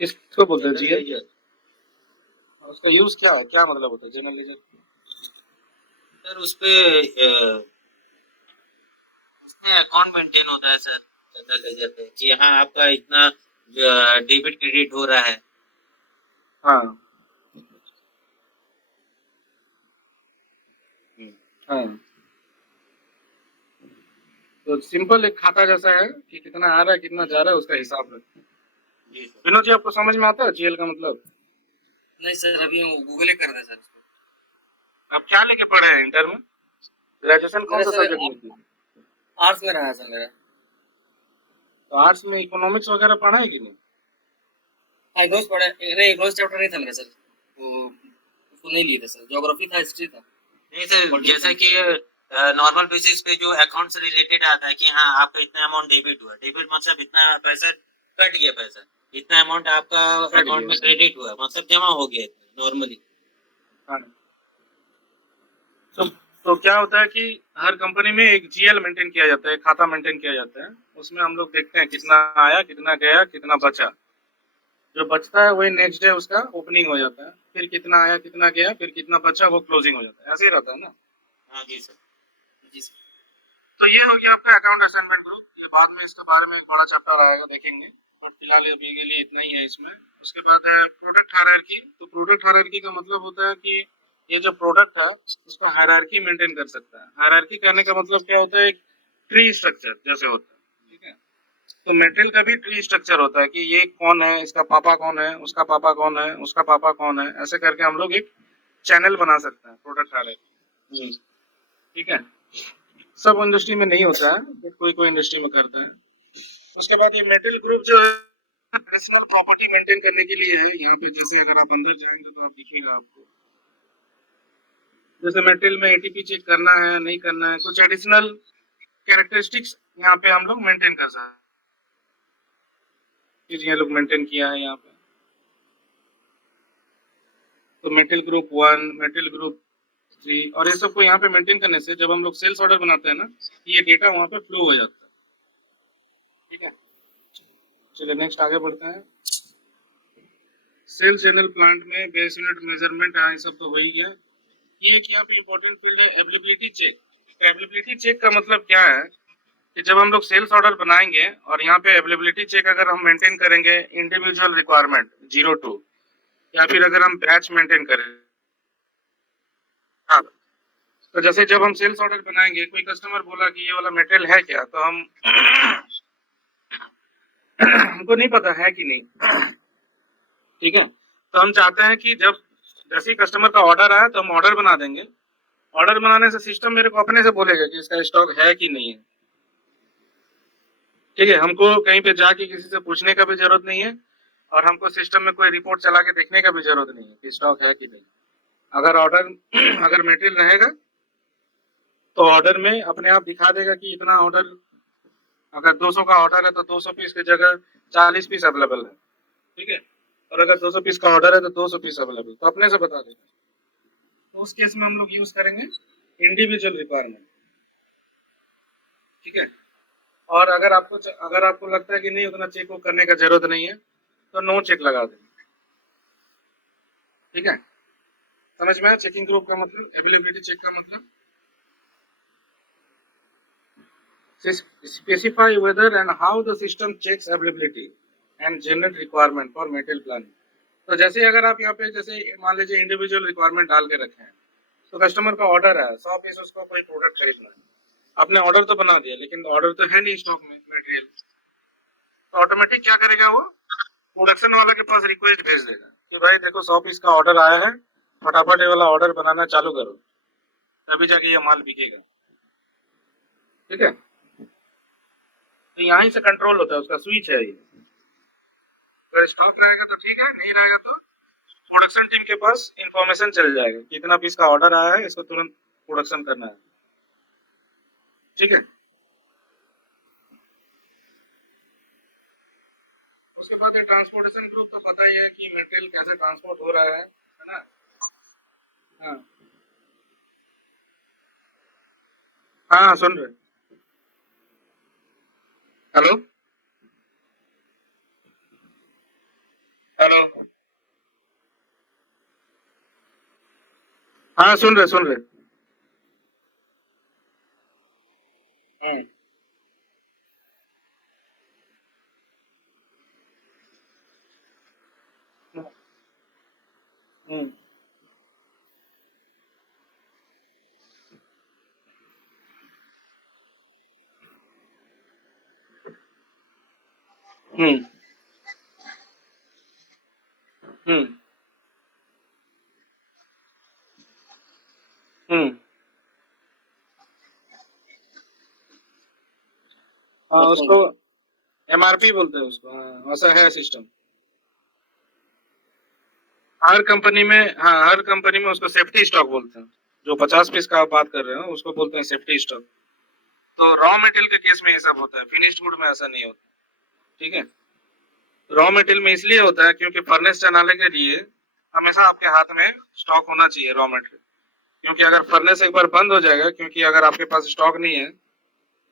किसको बोलते हैं जीएल? उसका यूज क्या मतलब होता है जनरल लेजर? सर उसपे उसमें अकाउंट मेंटेन होता है सर जनरल लेजर पे कि हाँ आपका इतना डेबिट क्रेडिट हो रहा है। हाँ हाँ, तो सिंपल एक खाता जैसा है कि कितना आ रहा है कितना जा रहा है उसका हिसाब रखते हैं। जी सर। विनोद जी आपको समझ में आता है जीएल का मतलब? नहीं सर, अभी गूगल ही कर रहे हैं सर इसको। आप क्या लेके पढ़े हैं इंटर में? ग्रेजुएशन कौन सा मेरा सर सब्जेक्ट में किया? आर्ट्स में रहा है सर मेरा। तो आर्ट्स में इकोनॉमिक्स वगैरह पढ़ा है कि नहीं? हाँ इकोनॉमिक्स पढ़ा है। नहीं इकोनॉमिक्स चैप्टर नहीं था मेरा सर, उसको नहीं लिए थे सर। ज्योग्राफी था, हिस्ट्री था। नहीं सर, जैसा कि नॉर्मल बेसिस पे जो अकाउंट से रिलेटेड आता है कि हाँ आपका इतना अमाउंट डेबिट हुआ, डेबिट मतलब इतना पैसा कट गया, पैसा इतना अमाउंट आपका अकाउंट में क्रेडिट हुआ, मतलब जमा हो गया नॉर्मली। हाँ। तो क्या होता है कि हर कंपनी में एक जीएल मेंटेन किया जाता है, खाता मेंटेन किया जाता है। उसमें हम लोग देखते हैं कितना आया कितना गया कितना बचा। जो बचता है वही नेक्स्ट डे उसका ओपनिंग हो जाता है, फिर कितना आया कितना गया फिर कितना बचा वो क्लोजिंग हो जाता है। ऐसे ही रहता है ना? हाँ जी सर। जी सर। तो ये हो गया आपका अकाउंट असाइनमेंट ग्रुप। ये बाद में इसके बारे में एक बड़ा चैप्टर आएगा, देखेंगे। तो फिलहाल अभी के लिए इतना ही है इसमें। उसके बाद है प्रोडक्ट हायरार्की। तो प्रोडक्ट हायरार्की का मतलब होता है कि ये जो प्रोडक्ट है उसका हायरार्की मेंटेन कर सकता है। हायरार्की करने का मतलब क्या होता है, एक ट्री स्ट्रक्चर जैसे होता है। ठीक है, तो मेटेरियल का भी ट्री स्ट्रक्चर होता है कि ये कौन है, इसका पापा कौन है, उसका पापा कौन है, उसका पापा कौन है। ऐसे करके हम लोग एक चैनल बना सकते हैं प्रोडक्ट हायरार्की। ठीक है, सब इंडस्ट्री में नहीं होता है बट कोई कोई इंडस्ट्री में करता है। उसके बाद ये मेटल ग्रुप जो है पर्सनल प्रॉपर्टी मेंटेन करने के लिए है। यहाँ पे जैसे अगर आप अंदर जाएंगे तो आप दिखेगा आपको, जैसे मेटल में एटीपी चेक करना है नहीं करना है, कुछ एडिशनल कैरेक्टरिस्टिक्स यहाँ पे हम लोग मेंटेन कर सकते हैं। ये लोग मेंटेन किया है यहाँ पे। तो मेटल ग्रुप 1, मेटल ग्रुप 3 और ये सबको यहाँ पे मेंटेन करने से जब हम लोग सेल्स ऑर्डर बनाते हैं ना, ये डेटा वहाँ पे फ्लो हो जाता है। ठीक है, चलिए नेक्स्ट आगे बढ़ते हैं। सेल्स चैनल प्लांट में बेस यूनिट मेजरमेंट, हाँ ये सब तो वही है। ये एक यहाँ पे इम्पोर्टेंट फील्ड है अवेलेबिलिटी चेक। अवेलेबिलिटी चेक का मतलब क्या है कि जब हम लोग सेल्स ऑर्डर बनाएंगे और यहाँ पे अवेलेबिलिटी चेक अगर हम मेंटेन करेंगे इंडिविजुअल रिक्वायरमेंट 0 to, या फिर अगर हम बैच मेंटेन करें, हाँ, तो जैसे जब हम सेल्स ऑर्डर बनाएंगे कोई कस्टमर बोला कि ये वाला मटेरियल है क्या, तो हम हमको नहीं पता है कि नहीं। ठीक है, तो हम चाहते हैं कि जब जैसे ही कस्टमर का ऑर्डर आया तो हम ऑर्डर बना देंगे। ऑर्डर बनाने से सिस्टम मेरे को अपने से बोलेगा कि इसका स्टॉक है कि नहीं है। ठीक है, हमको कहीं पे जाके किसी से पूछने का भी जरूरत नहीं है और हमको सिस्टम में कोई रिपोर्ट चला के देखने का भी जरूरत नहीं है कि स्टॉक है कि नहीं। अगर ऑर्डर अगर मटेरियल रहेगा तो ऑर्डर में अपने आप दिखा देगा कि इतना ऑर्डर, अगर 200 का ऑर्डर है तो 200 पीस की जगह 40 पीस अवेलेबल है। ठीक है, और अगर 200 पीस का ऑर्डर है तो 200 पीस अवेलेबल, तो अपने से बता देगा। तो उस केस में हम लोग यूज करेंगे इंडिविजुअल रिक्वायरमेंट। ठीक है, और अगर आपको लगता है कि नहीं उतना चेक वो करने का जरूरत नहीं है तो नो चेक लगा देंगे। ठीक है, समझ में आया चेकिंग ग्रुप का मतलब, अवेलेबिलिटी चेक का मतलब? Specify whether and how the system checks availability and generate requirement for material planning। तो जैसे अगर आप यहाँ पे जैसे मान लीजिए इंडिविजुअल रिक्वायरमेंट डाल के रखे हैं, तो कस्टमर का ऑर्डर है 100 पीस, उसको कोई प्रोडक्ट खरीदना है। आपने ऑर्डर तो बना दिया लेकिन ऑर्डर तो है नहीं स्टॉक में मटेरियल, तो ऑटोमेटिक क्या करेगा वो प्रोडक्शन वाला के पास रिक्वेस्ट भेज देगा कि भाई देखो 100 पीस का ऑर्डर आया है, फटाफट ये वाला ऑर्डर बनाना चालू करो, तभी जाके ये माल बिकेगा। ठीक है, तो यहाँ से कंट्रोल होता है, उसका स्विच है ये। अगर स्टॉक रहेगा तो ठीक है, नहीं रहेगा तो प्रोडक्शन टीम के पास इंफॉर्मेशन चल जाएगा कि इतना पीस का ऑर्डर आया है, इसको तुरंत प्रोडक्शन करना है। ठीक है, उसके बाद ट्रांसपोर्टेशन ग्रुप तो पता ही है कि मटेरियल कैसे ट्रांसपोर्ट हो रहा है ना। हाँ हाँ, सुन रहे। हेलो हेलो, हाँ सुन रहे। हम्म हम्म हम्म हम्म हम्म। हाँ, उसको एमआरपी बोलते हैं उसको। हाँ, ऐसा है सिस्टम हर कंपनी में। हाँ, हर कंपनी में उसको सेफ्टी स्टॉक बोलते हैं। जो 50 पीस का आप बात कर रहे हो उसको बोलते हैं सेफ्टी स्टॉक। तो रॉ मटेरियल के केस में ये सब होता है, फिनिश्ड गुड में ऐसा नहीं होता। ठीक है, रॉ मटेरियल में इसलिए होता है क्योंकि फर्नेस चलाने के लिए हमेशा आपके हाथ में स्टॉक होना चाहिए रॉ मटेरियल। क्योंकि अगर फर्नेस एक बार बंद हो जाएगा, क्योंकि अगर आपके पास स्टॉक नहीं है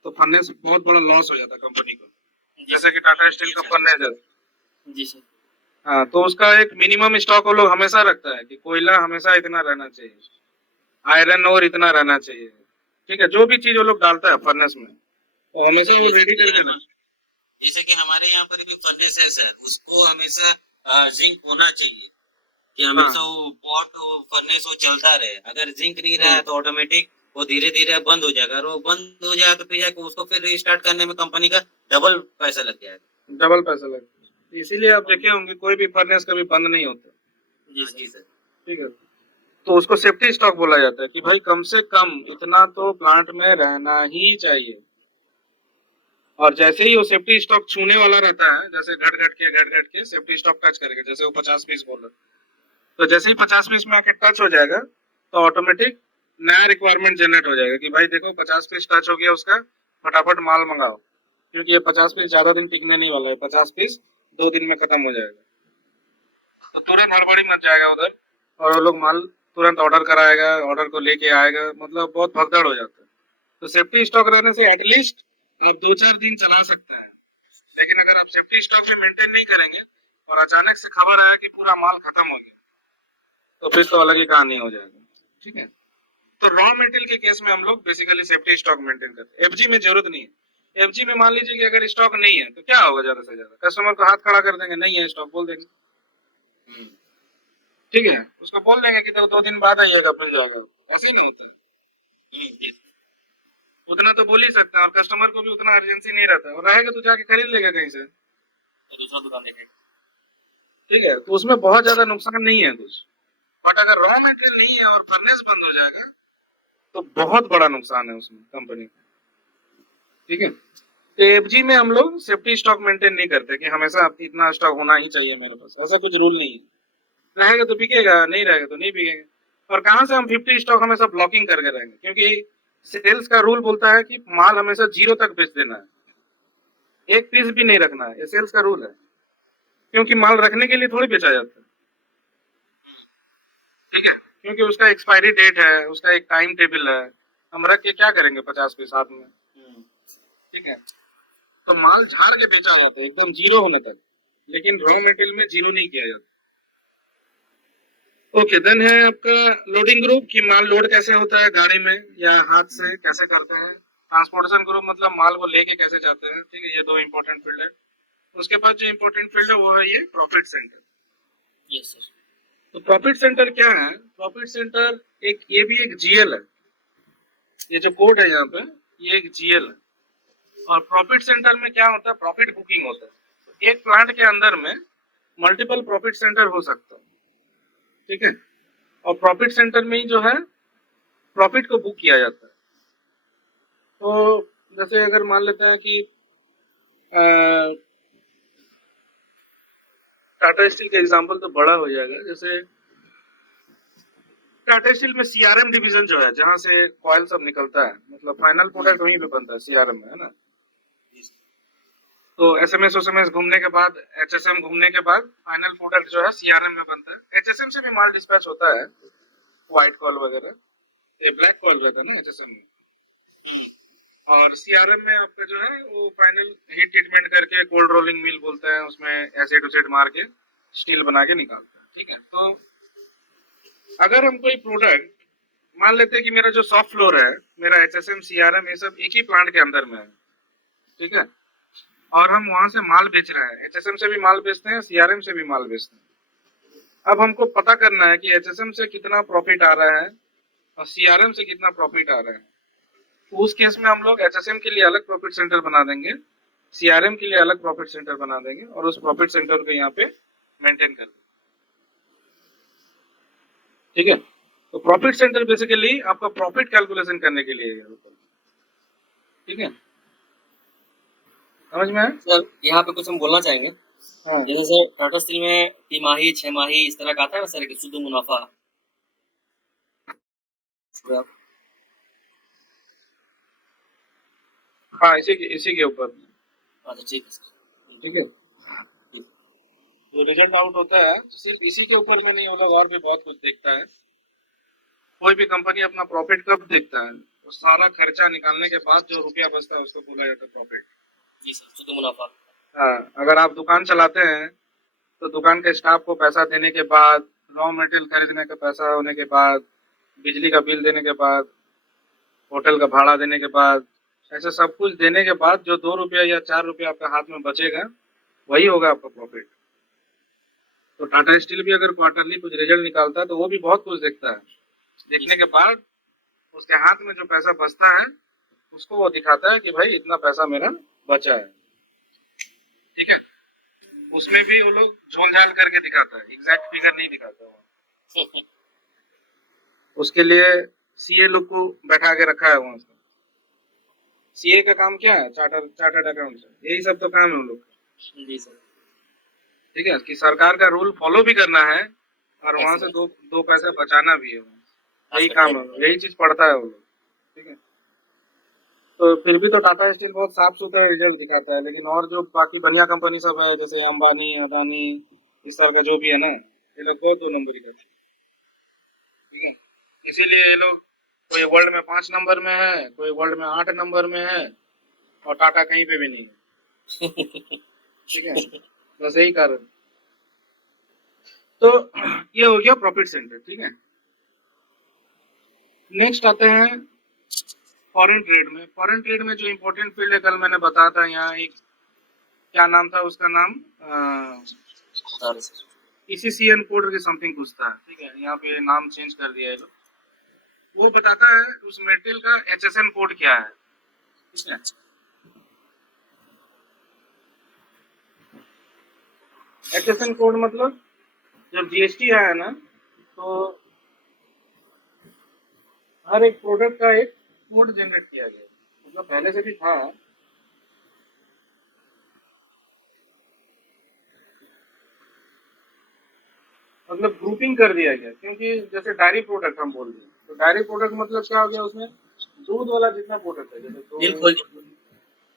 तो फर्नेस बहुत बड़ा लॉस हो जाता है कंपनी को। जैसे कि टाटा स्टील का फर्नेस है। जी सर। हाँ, तो उसका एक मिनिमम स्टॉक वो लोग हमेशा रखता है कि कोयला हमेशा इतना रहना चाहिए, आयरन और इतना रहना चाहिए। ठीक है, जो भी चीज वो लोग डालता है फर्नेस में तो हमेशा ये रेडी कर देना। जैसे कि हमारे यहाँ पर भी फर्नेस है सर, उसको हमेशा जिंक होना चाहिए कि हमेशा हाँ वो पॉट फर्नेस वो चलता रहे। अगर जिंक नहीं रहा हाँ, है तो ऑटोमेटिक वो धीरे धीरे बंद हो जाएगा, और वो बंद हो जाए तो फिर जाके उसको फिर रिस्टार्ट करने में कंपनी का डबल पैसा लग जाएगा। डबल पैसा लगता है। इसीलिए आप देखे होंगे कोई भी फर्नेस कभी बंद नहीं होता। जी हाँ जी सर। सर। ठीक है, तो उसको सेफ्टी स्टॉक बोला जाता है कि भाई कम से कम इतना तो प्लांट में रहना ही चाहिए। और जैसे ही वो सेफ्टी स्टॉक छूने वाला रहता है, जैसे घट घट के सेफ्टी स्टॉक टच करेगा, जैसे वो 50 पीस बोल रहा है, तो जैसे ही 50 पीस में आके टच हो जाएगा तो ऑटोमेटिक नया रिक्वायरमेंट जनरेट हो जाएगा कि भाई देखो 50 पीस टच हो गया उसका, फटाफट माल मंगाओ। क्योंकि ये 50 पीस ज्यादा दिन टिकने नहीं वाला है, 50 पीस 2 दिन में खत्म हो जाएगा। तो तुरंत हड़बड़ी मच जाएगा उधर, और वो लोग माल तुरंत ऑर्डर कराएगा, ऑर्डर को लेके आएगा, मतलब बहुत भगदड़ हो जाता है। तो सेफ्टी स्टॉक रहने से एटलीस्ट आप 2-4 दिन चला सकते हैं। लेकिन अगर आप सेफ्टी स्टॉक भी मेंटेन नहीं करेंगे और अचानक से खबर आया कि पूरा माल खत्म हो गया, तो फिर तो अलग ही कहानी हो जाएगा। ठीक है, तो रॉ मटेरियल के केस में हम लोग बेसिकली सेफ्टी स्टॉक मेंटेन करते हैं। एफजी में जरूरत नहीं है। एफजी में मान लीजिए कि अगर स्टॉक नहीं है तो क्या होगा, ज्यादा से ज्यादा कस्टमर को हाथ खड़ा कर देंगे, नहीं है स्टॉक बोल देंगे। हम्म। ठीक है, उसको बोल देंगे कि तो 2 दिन बाद आइएगा, मिल जाएगा। ऐसे ही नहीं होता है। जी। उतना तो बोल ही सकते हैं, और कस्टमर को भी उतना अर्जेंसी नहीं रहता है, और रहेगा तो जाके खरीद लेगा कहीं से। तो दूसरा दुकान देखेंगे। ठीक है, तो उसमें बहुत ज्यादा नुकसान नहीं है कुछ। बट अगर रॉ मटेरियल नहीं है और फर्नेस बंद हो जाएगा तो बहुत बड़ा नुकसान है उसमें कंपनी को। ठीक है, तो एफजी में हम लोग सेफ्टी स्टॉक मेंटेन नहीं करते कि हमेशा इतना स्टॉक होना ही चाहिए मेरे पास, ऐसा कुछ रूल नहीं है। रहेगा तो बिकेगा, नहीं रहेगा तो नहीं बिकेगा। और कहाँ से हम 50 स्टॉक हमेशा ब्लॉकिंग करके रहेंगे, क्योंकि सेल्स का रूल बोलता है कि माल हमेशा 0 तक बेच देना है, 1 पीस भी नहीं रखना है। ये सेल्स का रूल है, क्योंकि माल रखने के लिए थोड़ी बेचा जाता है। ठीक है, क्योंकि उसका एक्सपायरी डेट है, उसका एक टाइम टेबल है। हम रख के क्या करेंगे 50 पीस हाथ में। ठीक है, तो माल झाड़ के बेचा जाता है एकदम 0 होने तक, लेकिन रॉ मटेरियल में 0 नहीं किया जाता। ओके, देन है आपका लोडिंग ग्रुप कि माल लोड कैसे होता है गाड़ी में या हाथ से कैसे करते हैं। ट्रांसपोर्टेशन ग्रुप मतलब माल को लेके कैसे जाते हैं। ठीक है, ये 2 इंपॉर्टेंट फील्ड है। उसके बाद जो इंपॉर्टेंट फील्ड है वो है ये प्रॉफिट सेंटर। Yes sir. तो प्रॉफिट सेंटर क्या है? प्रॉफिट सेंटर एक, ये भी एक जीएल है। ये जो कोड है यहाँ पे, ये एक जीएल है। और प्रॉफिट सेंटर में क्या होता है? प्रॉफिट बुकिंग होता है। एक प्लांट के अंदर में मल्टीपल प्रॉफिट सेंटर हो सकता है। ठीक है, और प्रॉफिट सेंटर में ही जो है प्रॉफिट को बुक किया जाता है। तो जैसे अगर मान लेते हैं कि टाटा स्टील का एग्जांपल तो बड़ा हो जाएगा। जैसे टाटा स्टील में सीआरएम डिवीजन जो है, जहां से कॉयल सब निकलता है, मतलब फाइनल प्रोडक्ट वहीं पे बनता है सीआरएम में, है ना। तो एसएमएस ओसएमएस घूमने के बाद, एचएसएम घूमने के बाद फाइनल प्रोडक्ट जो है सीआरएम में बनता है। एचएसएम से भी माल डिस्पैच होता है, व्हाइट कॉल वगैरह, ये ब्लैक कॉल रहता है ना एचएसएम में। और सीआरएम में आपका जो है वो फाइनल हीट ट्रीटमेंट करके कोल्ड रोलिंग मिल बोलते हैं, उसमें एसिड उसिड मार के स्टील बना के निकालता है, ठीक है। तो अगर हम कोई प्रोडक्ट, मान लेते हैं कि मेरा जो सॉफ्ट फ्लोर है, मेरा एचएसएम सीआरएम ये सब एक ही प्लांट के अंदर में है, ठीक है, और हम वहां से माल बेच रहे हैं, एचएसएम से भी माल बेचते हैं, सीआरएम से भी माल बेचते हैं। अब हमको पता करना है कि एचएसएम से कितना प्रॉफिट आ रहा है और सीआरएम से कितना प्रॉफिट आ रहा है। तो उस केस में हम लोग एचएसएम के लिए अलग प्रॉफिट सेंटर बना देंगे, सीआरएम के लिए अलग प्रॉफिट सेंटर बना देंगे, और उस प्रॉफिट सेंटर को यहाँ पे मेंटेन कर देंगे, ठीक है। तो प्रॉफिट सेंटर बेसिकली आपका प्रॉफिट कैलकुलेशन करने के लिए है, ठीक है, समझ में आया? सर यहाँ पे कुछ हम बोलना चाहेंगे। हाँ। जैसे सर टाटा स्टील में तिमाही, छमाही इस तरह का आता है ना सर, कि शुद्ध मुनाफा। हाँ, इसी के ऊपर, अच्छा ठीक है सर। ठीक है। तो रिजल्ट आउट होता है तो सिर्फ इसी के ऊपर में नहीं, वो लोग और भी बहुत कुछ देखता है। कोई भी कंपनी अपना प्रॉफिट कब देखता है, तो सारा खर्चा निकालने के बाद जो रुपया बचता है उसको बोला जाता है प्रॉफिट। जी सर, शुद्ध मुनाफा। हाँ, अगर आप दुकान चलाते हैं तो दुकान के स्टाफ को पैसा देने के बाद, रॉ मटेरियल खरीदने का पैसा होने के बाद, बिजली का बिल देने के बाद, होटल का भाड़ा देने के बाद, ऐसे सब कुछ देने के बाद जो 2 रुपया या 4 रुपया आपके हाथ में बचेगा, वही होगा आपका प्रॉफिट। तो टाटा स्टील भी अगर क्वार्टरली कुछ रिजल्ट निकालता है तो वो भी बहुत कुछ देखता है, देखने के बाद उसके हाथ में जो पैसा बचता है उसको वो दिखाता है कि भाई इतना पैसा मेरा बचा है, ठीक है। उसमें भी वो लोग झोल झाल करके दिखाता है, एग्जैक्ट फिगर नहीं दिखाता वो। उसके लिए सीए लोग को बैठा के रखा है वहां से। सीए का काम क्या है? चार्टर्ड अकाउंट, यही सब तो काम है उन लोग का। जी सर। ठीक है, कि सरकार का रूल फॉलो भी करना है और वहां से दो पैसा बचाना भी है, यही काम है, यही चीज पढ़ता है वो लोग, ठीक है। तो फिर भी तो टाटा स्टील बहुत साफ सुथरा रिजल्ट दिखाता है, लेकिन और जो बाकी बढ़िया कंपनी सब है, जैसे अंबानी, अडानी, इस तरह का जो भी है ना, ये लोग बहुत 2 नंबरी करते हैं, ठीक है। इसीलिए ये लोग, कोई वर्ल्ड में 5 नंबर में है, कोई वर्ल्ड में 8 नंबर में है, और टाटा कहीं पे भी नहीं है, ठीक है। बस यही कारण। तो ये हो गया प्रॉफिट सेंटर, ठीक है। नेक्स्ट आते हैं फॉरेन ट्रेड में। फॉरेन ट्रेड में जो इम्पोर्टेंट फील्ड है, कल मैंने बताया था, यहाँ एक क्या नाम था उसका नाम, ECCN कोड की समथिंग कुछ था, ठीक है। यहाँ पे नाम चेंज कर दिया है लोग। वो बताता है उस मेटेरियल का HSN कोड क्या है, ठीक है। HSN कोड मतलब जब जीएसटी आया ना, तो हर एक प्रोडक्ट का एक कोड जनरेट किया गया, मतलब पहले से भी था, मतलब ग्रुपिंग कर दिया गया। क्योंकि जैसे डायरी प्रोडक्ट हम बोल रहे हैं, तो डायरी प्रोडक्ट मतलब क्या हो गया, उसमें दूध वाला जितना प्रोडक्ट है, जैसे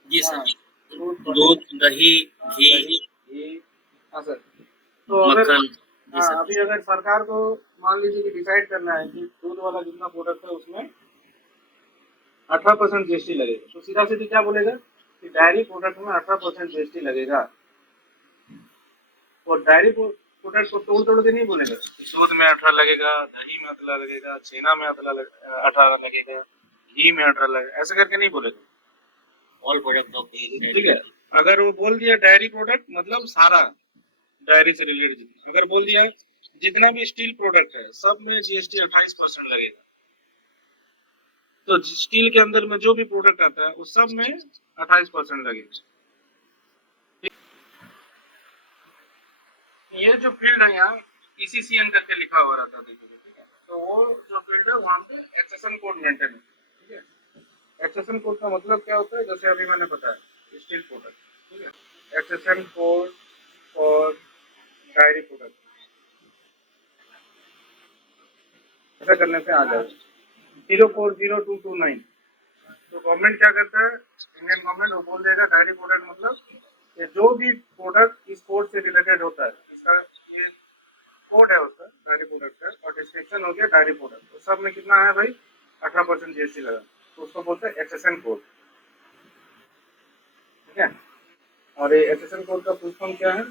जी सर, हाँ, दूध, दही, घी, हाँ सर। तो अगर अभी अगर सरकार को मान लीजिए कि डिसाइड करना है कि दूध वाला जितना प्रोडक्ट है उसमें 18% जीएसटी लगेगा, तो सीधा सीधी क्या बोलेगा कि डायरी प्रोडक्ट में 18% जीएसटी लगेगा। और डायरी प्रोडक्ट को तोड़ के नहीं बोलेगा, दूध में 18 लगेगा, दही में 18 लगेगा, छेना में 18 लगेगा, घी में 18 लगेगा, ऐसे करके नहीं बोलेगा, ऑल प्रोडक्ट ऑफ, ठीक है। अगर वो बोल दिया डायरी प्रोडक्ट मतलब सारा डायरी से रिलेटेड, अगर बोल दिया जितना भी स्टील प्रोडक्ट है सब में जीएसटी 28% लगेगा, तो स्टील के अंदर में जो भी प्रोडक्ट आता है उस सब में 28% लगेगा। ये जो फील्ड है यहाँ ECCN करके लिखा हुआ रहता है, देखिए, ठीक है। तो वो जो फील्ड है वहाँ पे HSN कोड मेंटेन है, ठीक है। HSN कोड का मतलब क्या होता है, जैसे अभी मैंने बताया स्टील प्रोडक्ट, ठीक है, HSN code for diary product, ऐसा करने से आ जाएगा 040229। तो गवर्नमेंट क्या करता है, इंडियन गवर्नमेंट वो बोल देगा डायरी प्रोडक्ट मतलब कि जो भी प्रोडक्ट इस कोड से रिलेटेड होता है, इसका ये कोड है उसका डायरी प्रोडक्ट का, और डिस्क्रिप्शन हो गया डायरी प्रोडक्ट, तो सब में कितना है भाई 18% जीएसटी लगा, तो उसको बोलते हैं एचएसएन कोड। ठीक है, और ये एचएसएन कोड का फुल फॉर्म क्या है,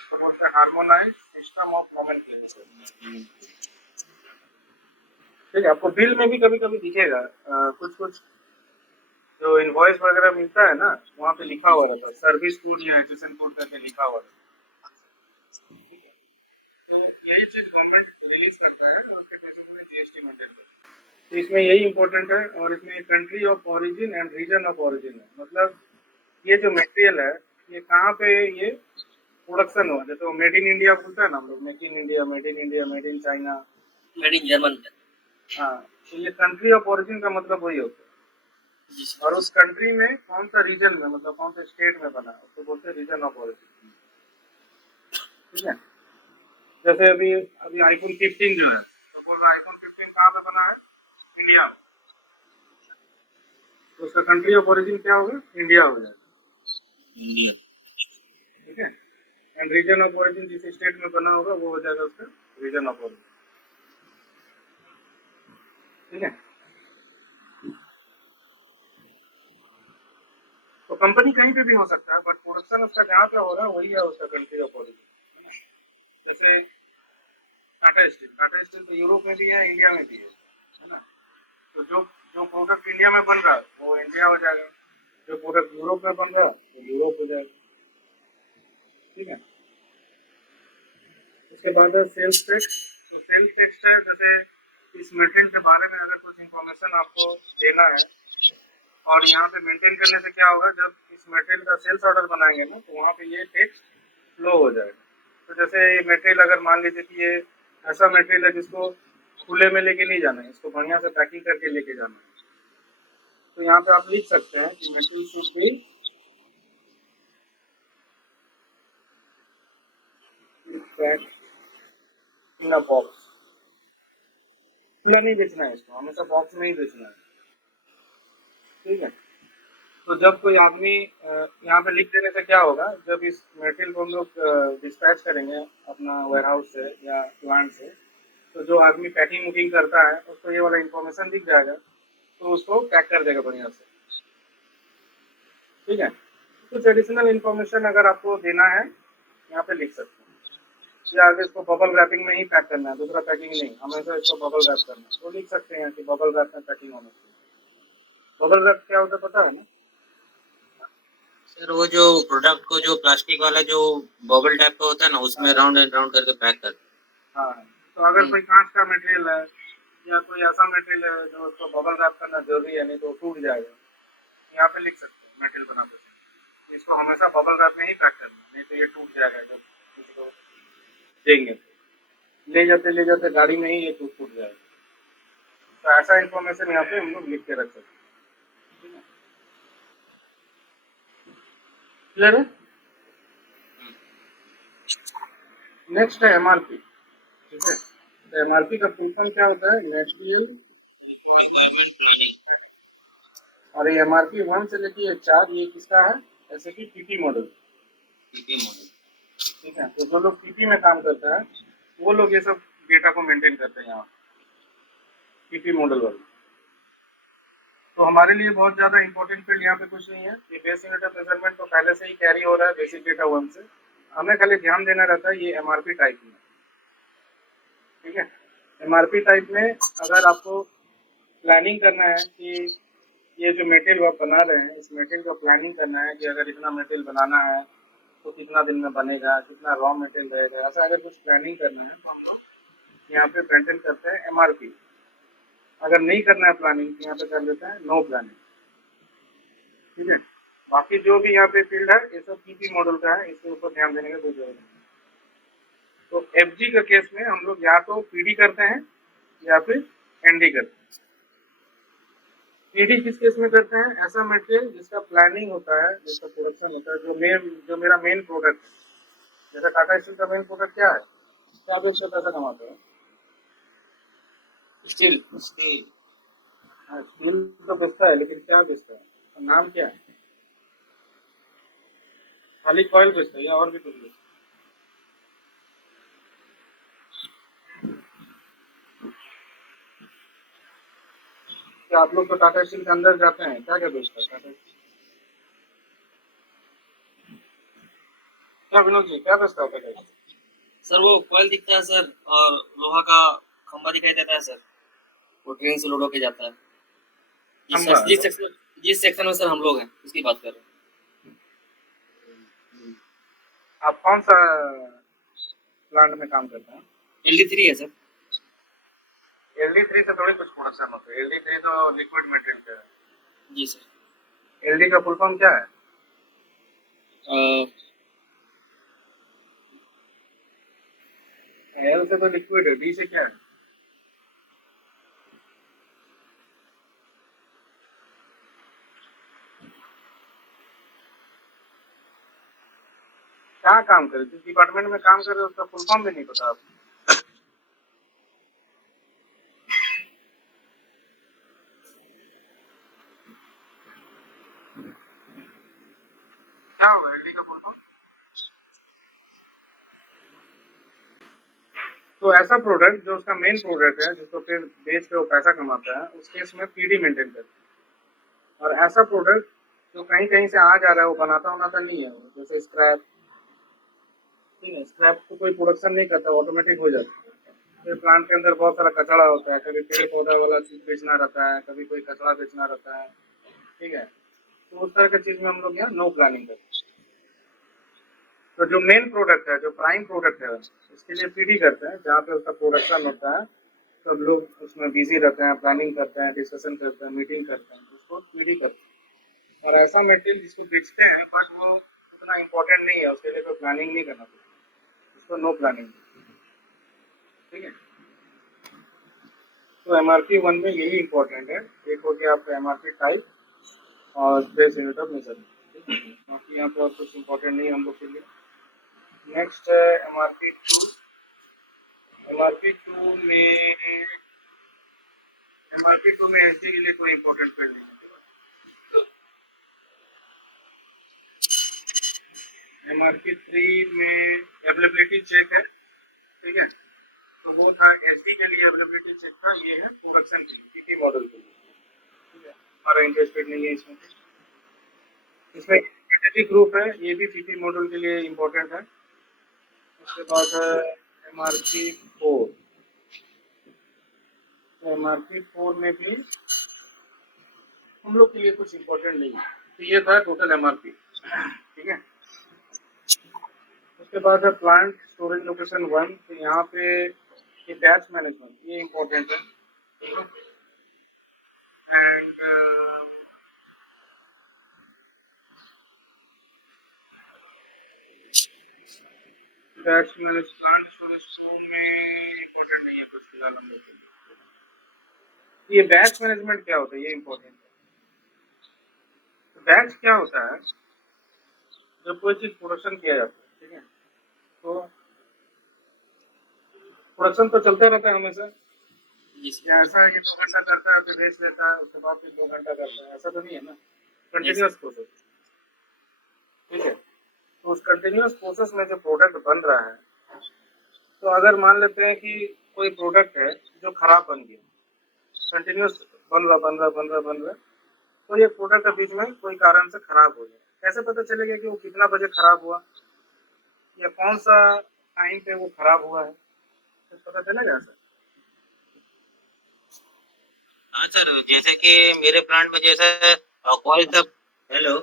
तो बोलते हैं हार्मोनाइज सिस्टम ऑफ नोमेनक्लेचर। ठीक है, आपको बिल में भी कभी कभी दिखेगा कुछ कुछ जो इनवॉइस वगैरह मिलता है ना, वहाँ पे लिखा हुआ रहता है सर्विस कोड या एचएसएन कोड करके लिखा हुआ रहता है। ठीक है, तो यही चीज गवर्नमेंट रिलीज करता है और उसके बेसिस पे जीएसटी मेंटेन करता है। तो इसमें यही इंपॉर्टेंट है, और इसमें country of origin and region of origin है, मतलब ये जो मटेरियल है ये कहाँ पे ये प्रोडक्शन हुआ, जैसे मेड इन इंडिया बोलता है ना हम लोग, make in India, made in India, made in China, made in German. हाँ, तो ये कंट्री ऑफ ओरिजिन का मतलब वही होता है। जी सर। और उस कंट्री में कौन सा रीजन में, मतलब कौन सा स्टेट में बना है, उसको बोलते हैं रीजन ऑफ ओरिजिन। ठीक है, जैसे अभी अभी आईफोन 15 जो है, सपोज आईफोन 15 कहाँ पे बना है, इंडिया में, तो उसका कंट्री ऑफ ओरिजिन क्या होगा, इंडिया हो जाएगा। इंडिया। ठीक है, एंड रीजन ऑफ ओरिजिन जिस स्टेट में बना होगा वो हो जाएगा उसका रीजन ऑफ ओरिजिन। ठीक है, तो कंपनी कहीं पे भी हो सकता है, बट प्रोडक्शन उसका जहाँ पे हो रहा है वही है उसका कंट्री ऑफ ओरिजिन। जैसे टाटा स्टील तो यूरोप में भी है, इंडिया में भी है ना, तो जो जो प्रोडक्ट इंडिया में बन रहा है वो इंडिया हो जाएगा, जो प्रोडक्ट यूरोप में बन रहा है वो यूरोप हो जाएगा। ठीक है, उसके बाद है सेल्स टैक्स। तो सेल्स टैक्स है, जैसे इस मटेरियल के बारे में अगर कुछ इंफॉर्मेशन आपको देना है, और यहाँ पे मेंटेन करने से क्या होगा, जब इस मटेरियल का सेल्स ऑर्डर बनाएंगे ना तो वहाँ पे ये टैक्स लो हो जाएगा। तो जैसे ये मटेरियल अगर मान लीजिए कि ये ऐसा मटेरियल है जिसको खुले में लेके नहीं जाना है, इसको बढ़िया से पैकिंग करके लेके जाना है, तो यहाँ पे आप लिख सकते हैं कि material should be packed in a box. खुला नहीं बेचना है, इसको हमेशा बॉक्स में ही बेचना है। ठीक है, तो जब कोई आदमी यहाँ पे लिख देने से क्या होगा, जब इस मटेरियल को हम लोग डिस्पैच करेंगे अपना वेयरहाउस से या प्लांट से, तो जो आदमी पैकिंग वुकिंग करता है उसको ये वाला इंफॉर्मेशन दिख जाएगा, तो उसको पैक कर देगा बढ़िया से। ठीक है, कुछ एडिशनल इंफॉर्मेशन अगर आपको देना है यहाँ पे लिख सकते हैं, या अगर इसको बबल रैपिंग में ही पैक करना है, दूसरा पैकिंग नहीं, हमेशा इसको बबल रैप करना है, तो लिख सकते हैं कि बबल रैप में पैकिंग होना चाहिए। बबल रैप क्या होता है पता है ना? सर वो जो प्रोडक्ट को जो प्लास्टिक वाला जो बबल टाइप का होता है ना, उसमें राउंड एंड राउंड करके पैक कर। हाँ, तो अगर कोई कांच का मटेरियल है या कोई ऐसा मटेरियल है जो उसको बबल रैप करना जरूरी है, नहीं तो टूट जाएगा, यहाँ पे लिख सकते हैं मटेरियल बनाते समय इसको हमेशा बबल रैप में ही पैक करना, नहीं तो ये टूट जाएगा, जब किसी को देंगे ले जाते गाड़ी में ही ये टूट जाएगा। तो ऐसा इन्फॉर्मेशन यहाँ पे हम लोग लिख के रख सकते हैं। क्लियर है? नेक्स्ट है एमआरपी। ठीक है, तो एमआरपी का फुल फॉर्म क्या होता है, मटेरियल रिक्वायरमेंट प्लानिंग। और ये एमआरपी 1 से लेके 4 ये किसका है, जैसे कि पीपी मॉडल। PP model. ठीक है, तो जो लोग पीपी में काम करता है वो लोग ये सब डेटा को मेंटेन करते हैं यहाँ पीपी मॉडल वाले। तो हमारे लिए बहुत ज्यादा इंपॉर्टेंट फील्ड यहाँ पे कुछ नहीं है, ये बेस यूनिट ऑफ मेजरमेंट तो पहले से ही कैरी हो रहा है बेसिक डेटा 1 से, हमें खाली ध्यान देना रहता है ये एमआरपी टाइप में। ठीक है, एमआरपी टाइप में अगर आपको प्लानिंग करना है कि ये जो मटेरियल आप बना रहे हैं इस मटेरियल को प्लानिंग करना है कि अगर इतना मटेरियल बनाना है तो कितना दिन में बनेगा, कितना रॉ मटेरियल रहेगा, ऐसा अगर कुछ प्लानिंग करना है तो हम लोग यहाँ पे मेंटेन करते हैं एमआरपी। अगर नहीं करना है प्लानिंग तो यहाँ पे कर देते हैं नो प्लानिंग। ठीक है, बाकी जो भी यहाँ पे फील्ड है ये सब पीपी मॉडल का है, इसके ऊपर ध्यान देने की कोई जरूरत नहीं। तो एफजी का केस में हम लोग या तो पीडी करते हैं या फिर एनडी करते हैं। ठीक है, बाकी जो भी यहाँ पे फील्ड है ये सब पीपी मॉडल का है, इसके ऊपर ध्यान देने की कोई जरूरत नहीं। तो एफजी का केस में हम लोग या तो पीडी करते हैं या फिर एनडी करते हैं। पीडी किस केस में करते हैं? ऐसा मटेरियल जिसका प्लानिंग होता है, जिसका प्रोडक्शन होता है, जो मेरा मेन प्रोडक्ट है। जैसे टाटा स्टील का मेन प्रोडक्ट क्या है? क्या बेच के पैसा कमाते हैं? स्टील। स्टील। हाँ, स्टील तो बेचता है, लेकिन क्या बेचता है? नाम क्या है? खाली कॉयल बेचता है या और भी कुछ बेचता है? क्या आप लोग तो टाटा स्टील के अंदर जाते हैं, क्या क्या बेचता है टाटा स्टील? क्या विनोद जी, क्या बेचता है टाटा स्टील? सर वो कॉयल दिखता है सर, और लोहा का खंभा दिखाई देता है सर, वो ट्रेन से लोड होके जाता है। खंभा? जिस सेक्शन में सर हम लोग हैं उसकी बात कर रहे आप कौन सा प्लांट में काम करते हैं? हैं। LD3 है सर। LD3 से थोड़ी कुछ प्रोडक्शन होता है। LD3 तो लिक्विड मटेरियल का है। जी सर। LD का फुल फॉर्म क्या है? L से तो लिक्विड है, D से क्या है? क्या काम करे? जिस डिपार्टमेंट में काम कर रहे हो उसका फुल फॉर्म भी नहीं पता आपको? क्या होगा LD का फुल फॉर्म? तो ऐसा प्रोडक्ट जो उसका मेन प्रोडक्ट है, जिसको फिर बेच के वो पैसा कमाता है, उस केस में पीडी मेंटेन करते हैं। और ऐसा प्रोडक्ट जो कहीं कहीं से आ जा रहा है, वो बनाता नहीं है, जैसे स्क्रैप, ठीक है, स्क्रैप को कोई प्रोडक्शन नहीं करता, ऑटोमेटिक हो जाता है। फिर प्लांट के अंदर बहुत सारा कचरा होता है, कभी पेड़ पौधा वाला चीज बेचना रहता है, कभी कोई कचरा बेचना रहता है, ठीक है। तो उस तरह की चीज में हम लोग यहाँ नो प्लानिंग करते हैं। तो जो मेन प्रोडक्ट है, जो प्राइम प्रोडक्ट है, उसके लिए पीडी करते हैं, जहाँ पे उसका प्रोडक्शन होता है। सब लोग उसमें बिजी रहते हैं, प्लानिंग करते हैं, डिस्कशन करते हैं, मीटिंग करते हैं, उसको पीडी करते हैं। और ऐसा मटेरियल जिसको बेचते हैं बट वो उतना इम्पोर्टेंट नहीं है, उसके लिए कोई प्लानिंग नहीं करना पड़ता, उसको नो प्लानिंग, ठीक है। तो MRP 1 में यही इम्पोर्टेंट है। एक हो गया आपका MRP टाइप और बेस यूनिट ऑफ मेजरमेंट। बाकी यहाँ पर कुछ इम्पोर्टेंट नहीं है हम लोग के लिए। नेक्स्ट है MRP 2। MRP 2 में SD के लिए कोई इम्पोर्टेंट फील्ड नहीं है। MRP 3 में अवेलेबिलिटी चेक है, ठीक है। तो वो था SD के लिए अवेलेबिलिटी चेक था, ये है प्रोडक्शन के लिए, PP मॉडल के लिए, ठीक है। हमारा इंटरेस्टेड नहीं है इसमें। इसमें स्ट्रेटेजिक ग्रुप है, ये भी PP मॉडल के लिए इम्पोर्टेंट है। उसके बाद है MRP 4। MRP 4 में भी हम लोग के लिए कुछ इम्पोर्टेंट नहीं है। तो ये था टोटल MRP, ठीक है। उसके बाद है प्लांट स्टोरेज लोकेशन 1। तो यहाँ पे ये बैच मैनेजमेंट, ये इम्पोर्टेंट है, and batch manage plant storage 4 में इम्पोर्टेंट नहीं है कुछ फिलहाल हम लोग के लिए। ये बैच मैनेजमेंट क्या होता है, ये इम्पोर्टेंट है। तो बैच क्या होता है? जब कोई चीज प्रोडक्शन किया जाता है, ठीक है, तो प्रोडक्शन तो चलता रहता है हमेशा। जी सर। या ऐसा है कि 2 घंटा करता है, फिर रेस्ट लेता है, उसके बाद फिर 2 घंटा करता है, ऐसा तो नहीं है ना। कंटिन्यूअस प्रोसेस, ठीक है। तो उस कंटिन्यूअस प्रोसेस में जो प्रोडक्ट बन रहा है, तो अगर मान लेते हैं कि कोई प्रोडक्ट है जो खराब बन गया, कंटिन्यूअस बन रहा, तो ये प्रोडक्ट के बीच में कोई कारण से खराब हो जाए, कैसे पता चलेगा कि वो कितना बजे खराब हुआ या कौन सा टाइम पे वो खराब हुआ है? तो पता चलेगा सर? हाँ सर, जैसे कि मेरे प्लांट में जैसे कॉल सब, हेलो,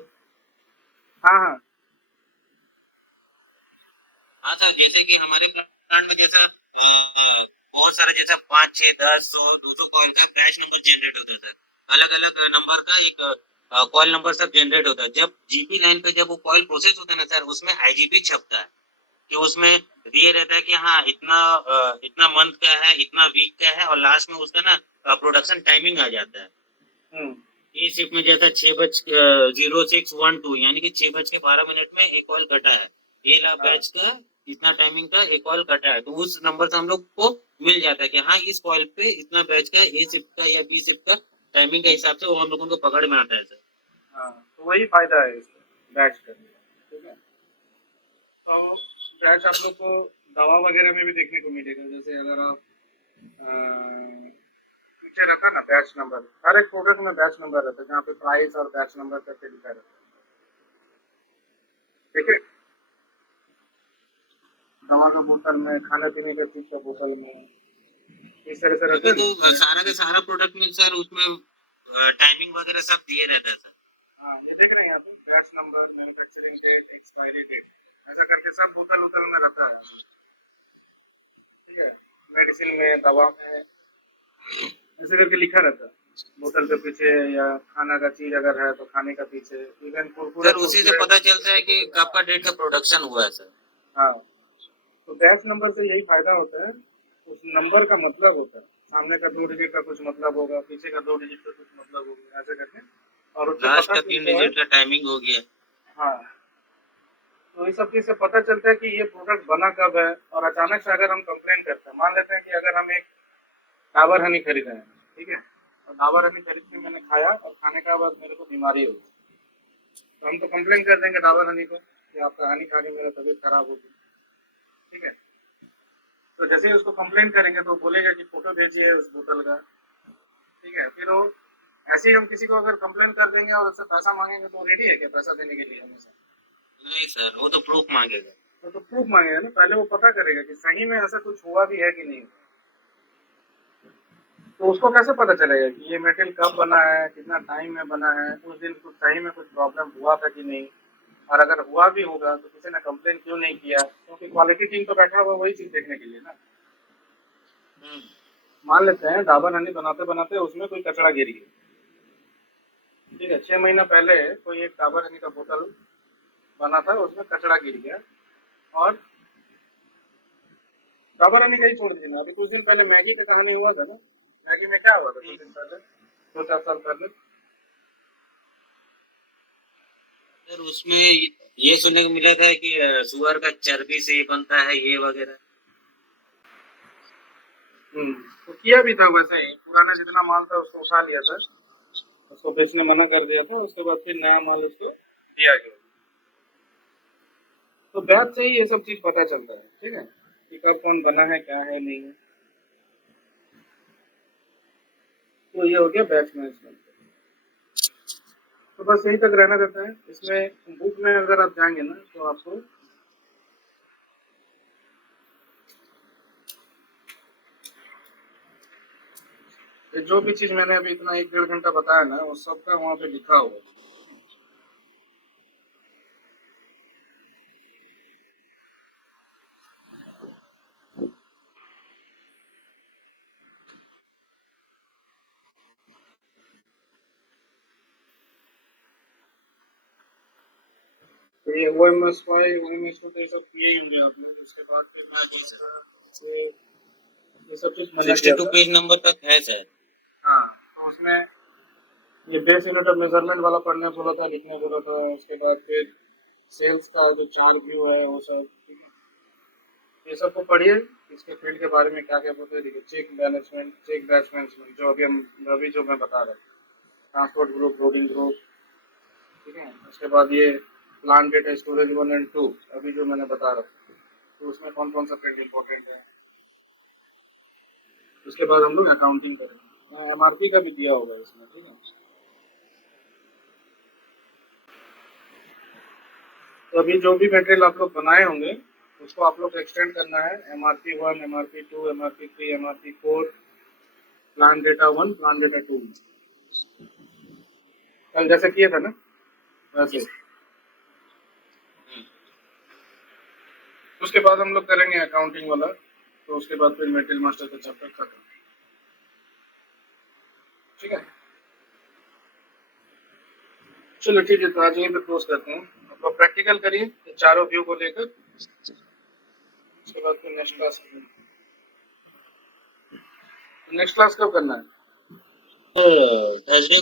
हाँ हाँ हाँ सर, जैसे कि हमारे प्लांट में जैसा बहुत सारे जैसा 5, 6, 10, 100, 200 कॉइल का बैच नंबर जनरेट होता है सर। अलग अलग नंबर का एक कॉइल नंबर सब जनरेट होता है। जब जीपी लाइन पे जब वो कॉइल प्रोसेस होता है ना सर, उसमें आईजीपी छपता है कि उसमें दिए रहता है कि हाँ इतना मंथ का है, इतना वीक का है, और लास्ट में उसका ना प्रोडक्शन टाइमिंग आ जाता है। ए शिफ्ट में जैसा 6:0612 यानी कि 6:12 में एक कॉल कटा है, ए ला बैच का इतना टाइमिंग का एक कॉल कटा है, तो उस नंबर से हम लोग को मिल जाता है कि हाँ इस कॉल पे इतना बैच का ए शिफ्ट का या बी शिफ्ट का टाइमिंग के हिसाब से वो हम लोगों को पकड़ में आता है सर। हाँ, तो वही फायदा है इसका बैच करने का, ठीक है। तो बैच आप लोग को दवा वगैरह में भी देखने को मिलेगा, जैसे अगर आप पीछे रहता है ना बैच नंबर, हर एक प्रोडक्ट में बैच नंबर रहता है, जहाँ पे प्राइस और बैच नंबर करके लिखा रहता है, ठीक है। दवा का बोतल में, खाने पीने का चीज का बोतल में, इस तरह से रहता है तो ना। सारा का सारा प्रोडक्ट में सर उसमें टाइमिंग वगैरह सब दिए रहता है सर। हाँ, ये देख रहे हैं यहाँ पे batch number, manufacturing date, expiry date, ऐसा करके सब बोतल उतल में रहता है, ठीक है। मेडिसिन में, दवा में ऐसे करके लिखा रहता है बोतल के पीछे, या खाना का चीज अगर है तो खाने का पीछे, इवन कुरकुरे सर उसी से पता चलता है कि कब का डेट का प्रोडक्शन हुआ है सर। हाँ, तो बैच नंबर से यही फायदा होता है, उस नंबर का मतलब होता है, सामने का 2 डिजिट का कुछ मतलब होगा, पीछे का 2 डिजिट का कुछ मतलब होगा, ऐसे करके, और उससे लास्ट पता का 3 चलता है। डिजिट का टाइमिंग हो गया। हाँ, तो इस सब चीज से पता चलता है कि ये प्रोडक्ट बना कब है। और अचानक से अगर हम कंप्लेन करते हैं, मान लेते हैं कि अगर हम एक डाबर हनी खरीदे हैं, ठीक है, और डाबर हनी खरीद के मैंने खाया और खाने के बाद मेरे को बीमारी हो गई, तो हम तो कंप्लेन कर देंगे डाबर हनी को कि आपका हनी खा के मेरा तबीयत खराब हो गई, ठीक है। तो जैसे ही उसको कंप्लेन करेंगे तो बोलेगा कि फोटो भेजिए उस बोतल का, ठीक है। फिर वो ऐसे ही हम किसी को अगर कंप्लेन कर देंगे और उससे पैसा मांगेंगे तो रेडी है क्या पैसा देने के लिए हमेशा? नहीं सर वो तो प्रूफ मांगेगा। तो प्रूफ मांगेगा ना, पहले वो पता करेगा कि सही में ऐसा कुछ हुआ भी है कि नहीं। तो उसको कैसे पता चलेगा कि ये मेटेरियल कब बना है, कितना टाइम में बना है, उस दिन कुछ सही में कुछ प्रॉब्लम हुआ था कि नहीं, और अगर हुआ भी होगा तो किसी ने कंप्लेन क्यों नहीं किया? क्योंकि क्वालिटी टीम तो बैठा हुआ वही चीज देखने के लिए ना। मान लेते हैं डाबर हनी बनाते बनाते उसमें कोई कचरा गिर गया, ठीक है, 6 महीना पहले कोई एक डाबर हनी का बोतल बना था, उसमें कचरा गिर गया, और डाबर हनी का ही छोड़ दीजिए, अभी कुछ दिन पहले मैगी का कहानी हुआ था ना, मैगी में क्या हुआ था कुछ दिन पहले, 2-4 साल पहले? सर उसमें ये सुनने को मिला था कि सुअर का चर्बी से ही बनता है ये वगैरह। तो किया भी था वैसे ही, पुराना जितना माल था उसको उठा लिया था, उसको बेचने मना कर दिया था, उसके बाद फिर नया माल उसको दिया गया। तो बैच से ही ये सब चीज पता चलता है, ठीक है, कि कब कौन बना है, क्या है, नहीं है। तो ये हो गया बैच मैनेजमेंट। तो बस यही तक रहना रहता है इसमें। बुक में अगर आप जाएंगे ना तो आपको ये जो भी चीज मैंने अभी इतना 1-1.5 घंटा बताया ना, वो सबका वहाँ पे लिखा हुआ है। तो ये OMS5, OMS2 तो ये सब किए ही होंगे आपने। उसके बाद फिर ये सब चीज मैंने 62 पेज नंबर तक है सर। हाँ, तो उसमें ये बेस यूनिट ऑफ मेजरमेंट वाला पढ़ने बोला था, लिखने बोला था। उसके बाद फिर सेल्स का जो 4 व्यू है वो सब, ठीक है, ये सबको पढ़िए। इसके फील्ड के बारे में क्या क्या बोलते हैं, check management, check batch management, जो अभी जो मैं बता रहा हूँ, ट्रांसपोर्ट ग्रुप, लोडिंग ग्रुप, ठीक है। उसके बाद ये प्लान डेटा स्टोरेज 1 और 2 अभी जो मैंने बता रहा हूँ, तो उसमें कौन कौन सा फील्ड इम्पोर्टेंट है। उसके बाद हम लोग अकाउंटिंग करेंगे, MRP का भी दिया होगा इसमें, ठीक है। तो अभी जो भी मटेरियल आप लोग बनाए होंगे उसको आप लोग एक्सटेंड करना है, MRP1, MRP2, MRP3, MRP4, plan data 1, plan data 2, कल जैसे किए था ना वैसे। उसके बाद हम लोग करेंगे अकाउंटिंग वाला, तो उसके बाद फिर मेटेरियल मास्टर का चैप्टर खत्म, ठीक है। चलो ठीक है, तो आज यहीं पे क्लोज करते हैं। आपको प्रैक्टिकल करिए चारों व्यू को लेकर, उसके बाद फिर नेक्स्ट क्लास कब करना है? थर्सडे को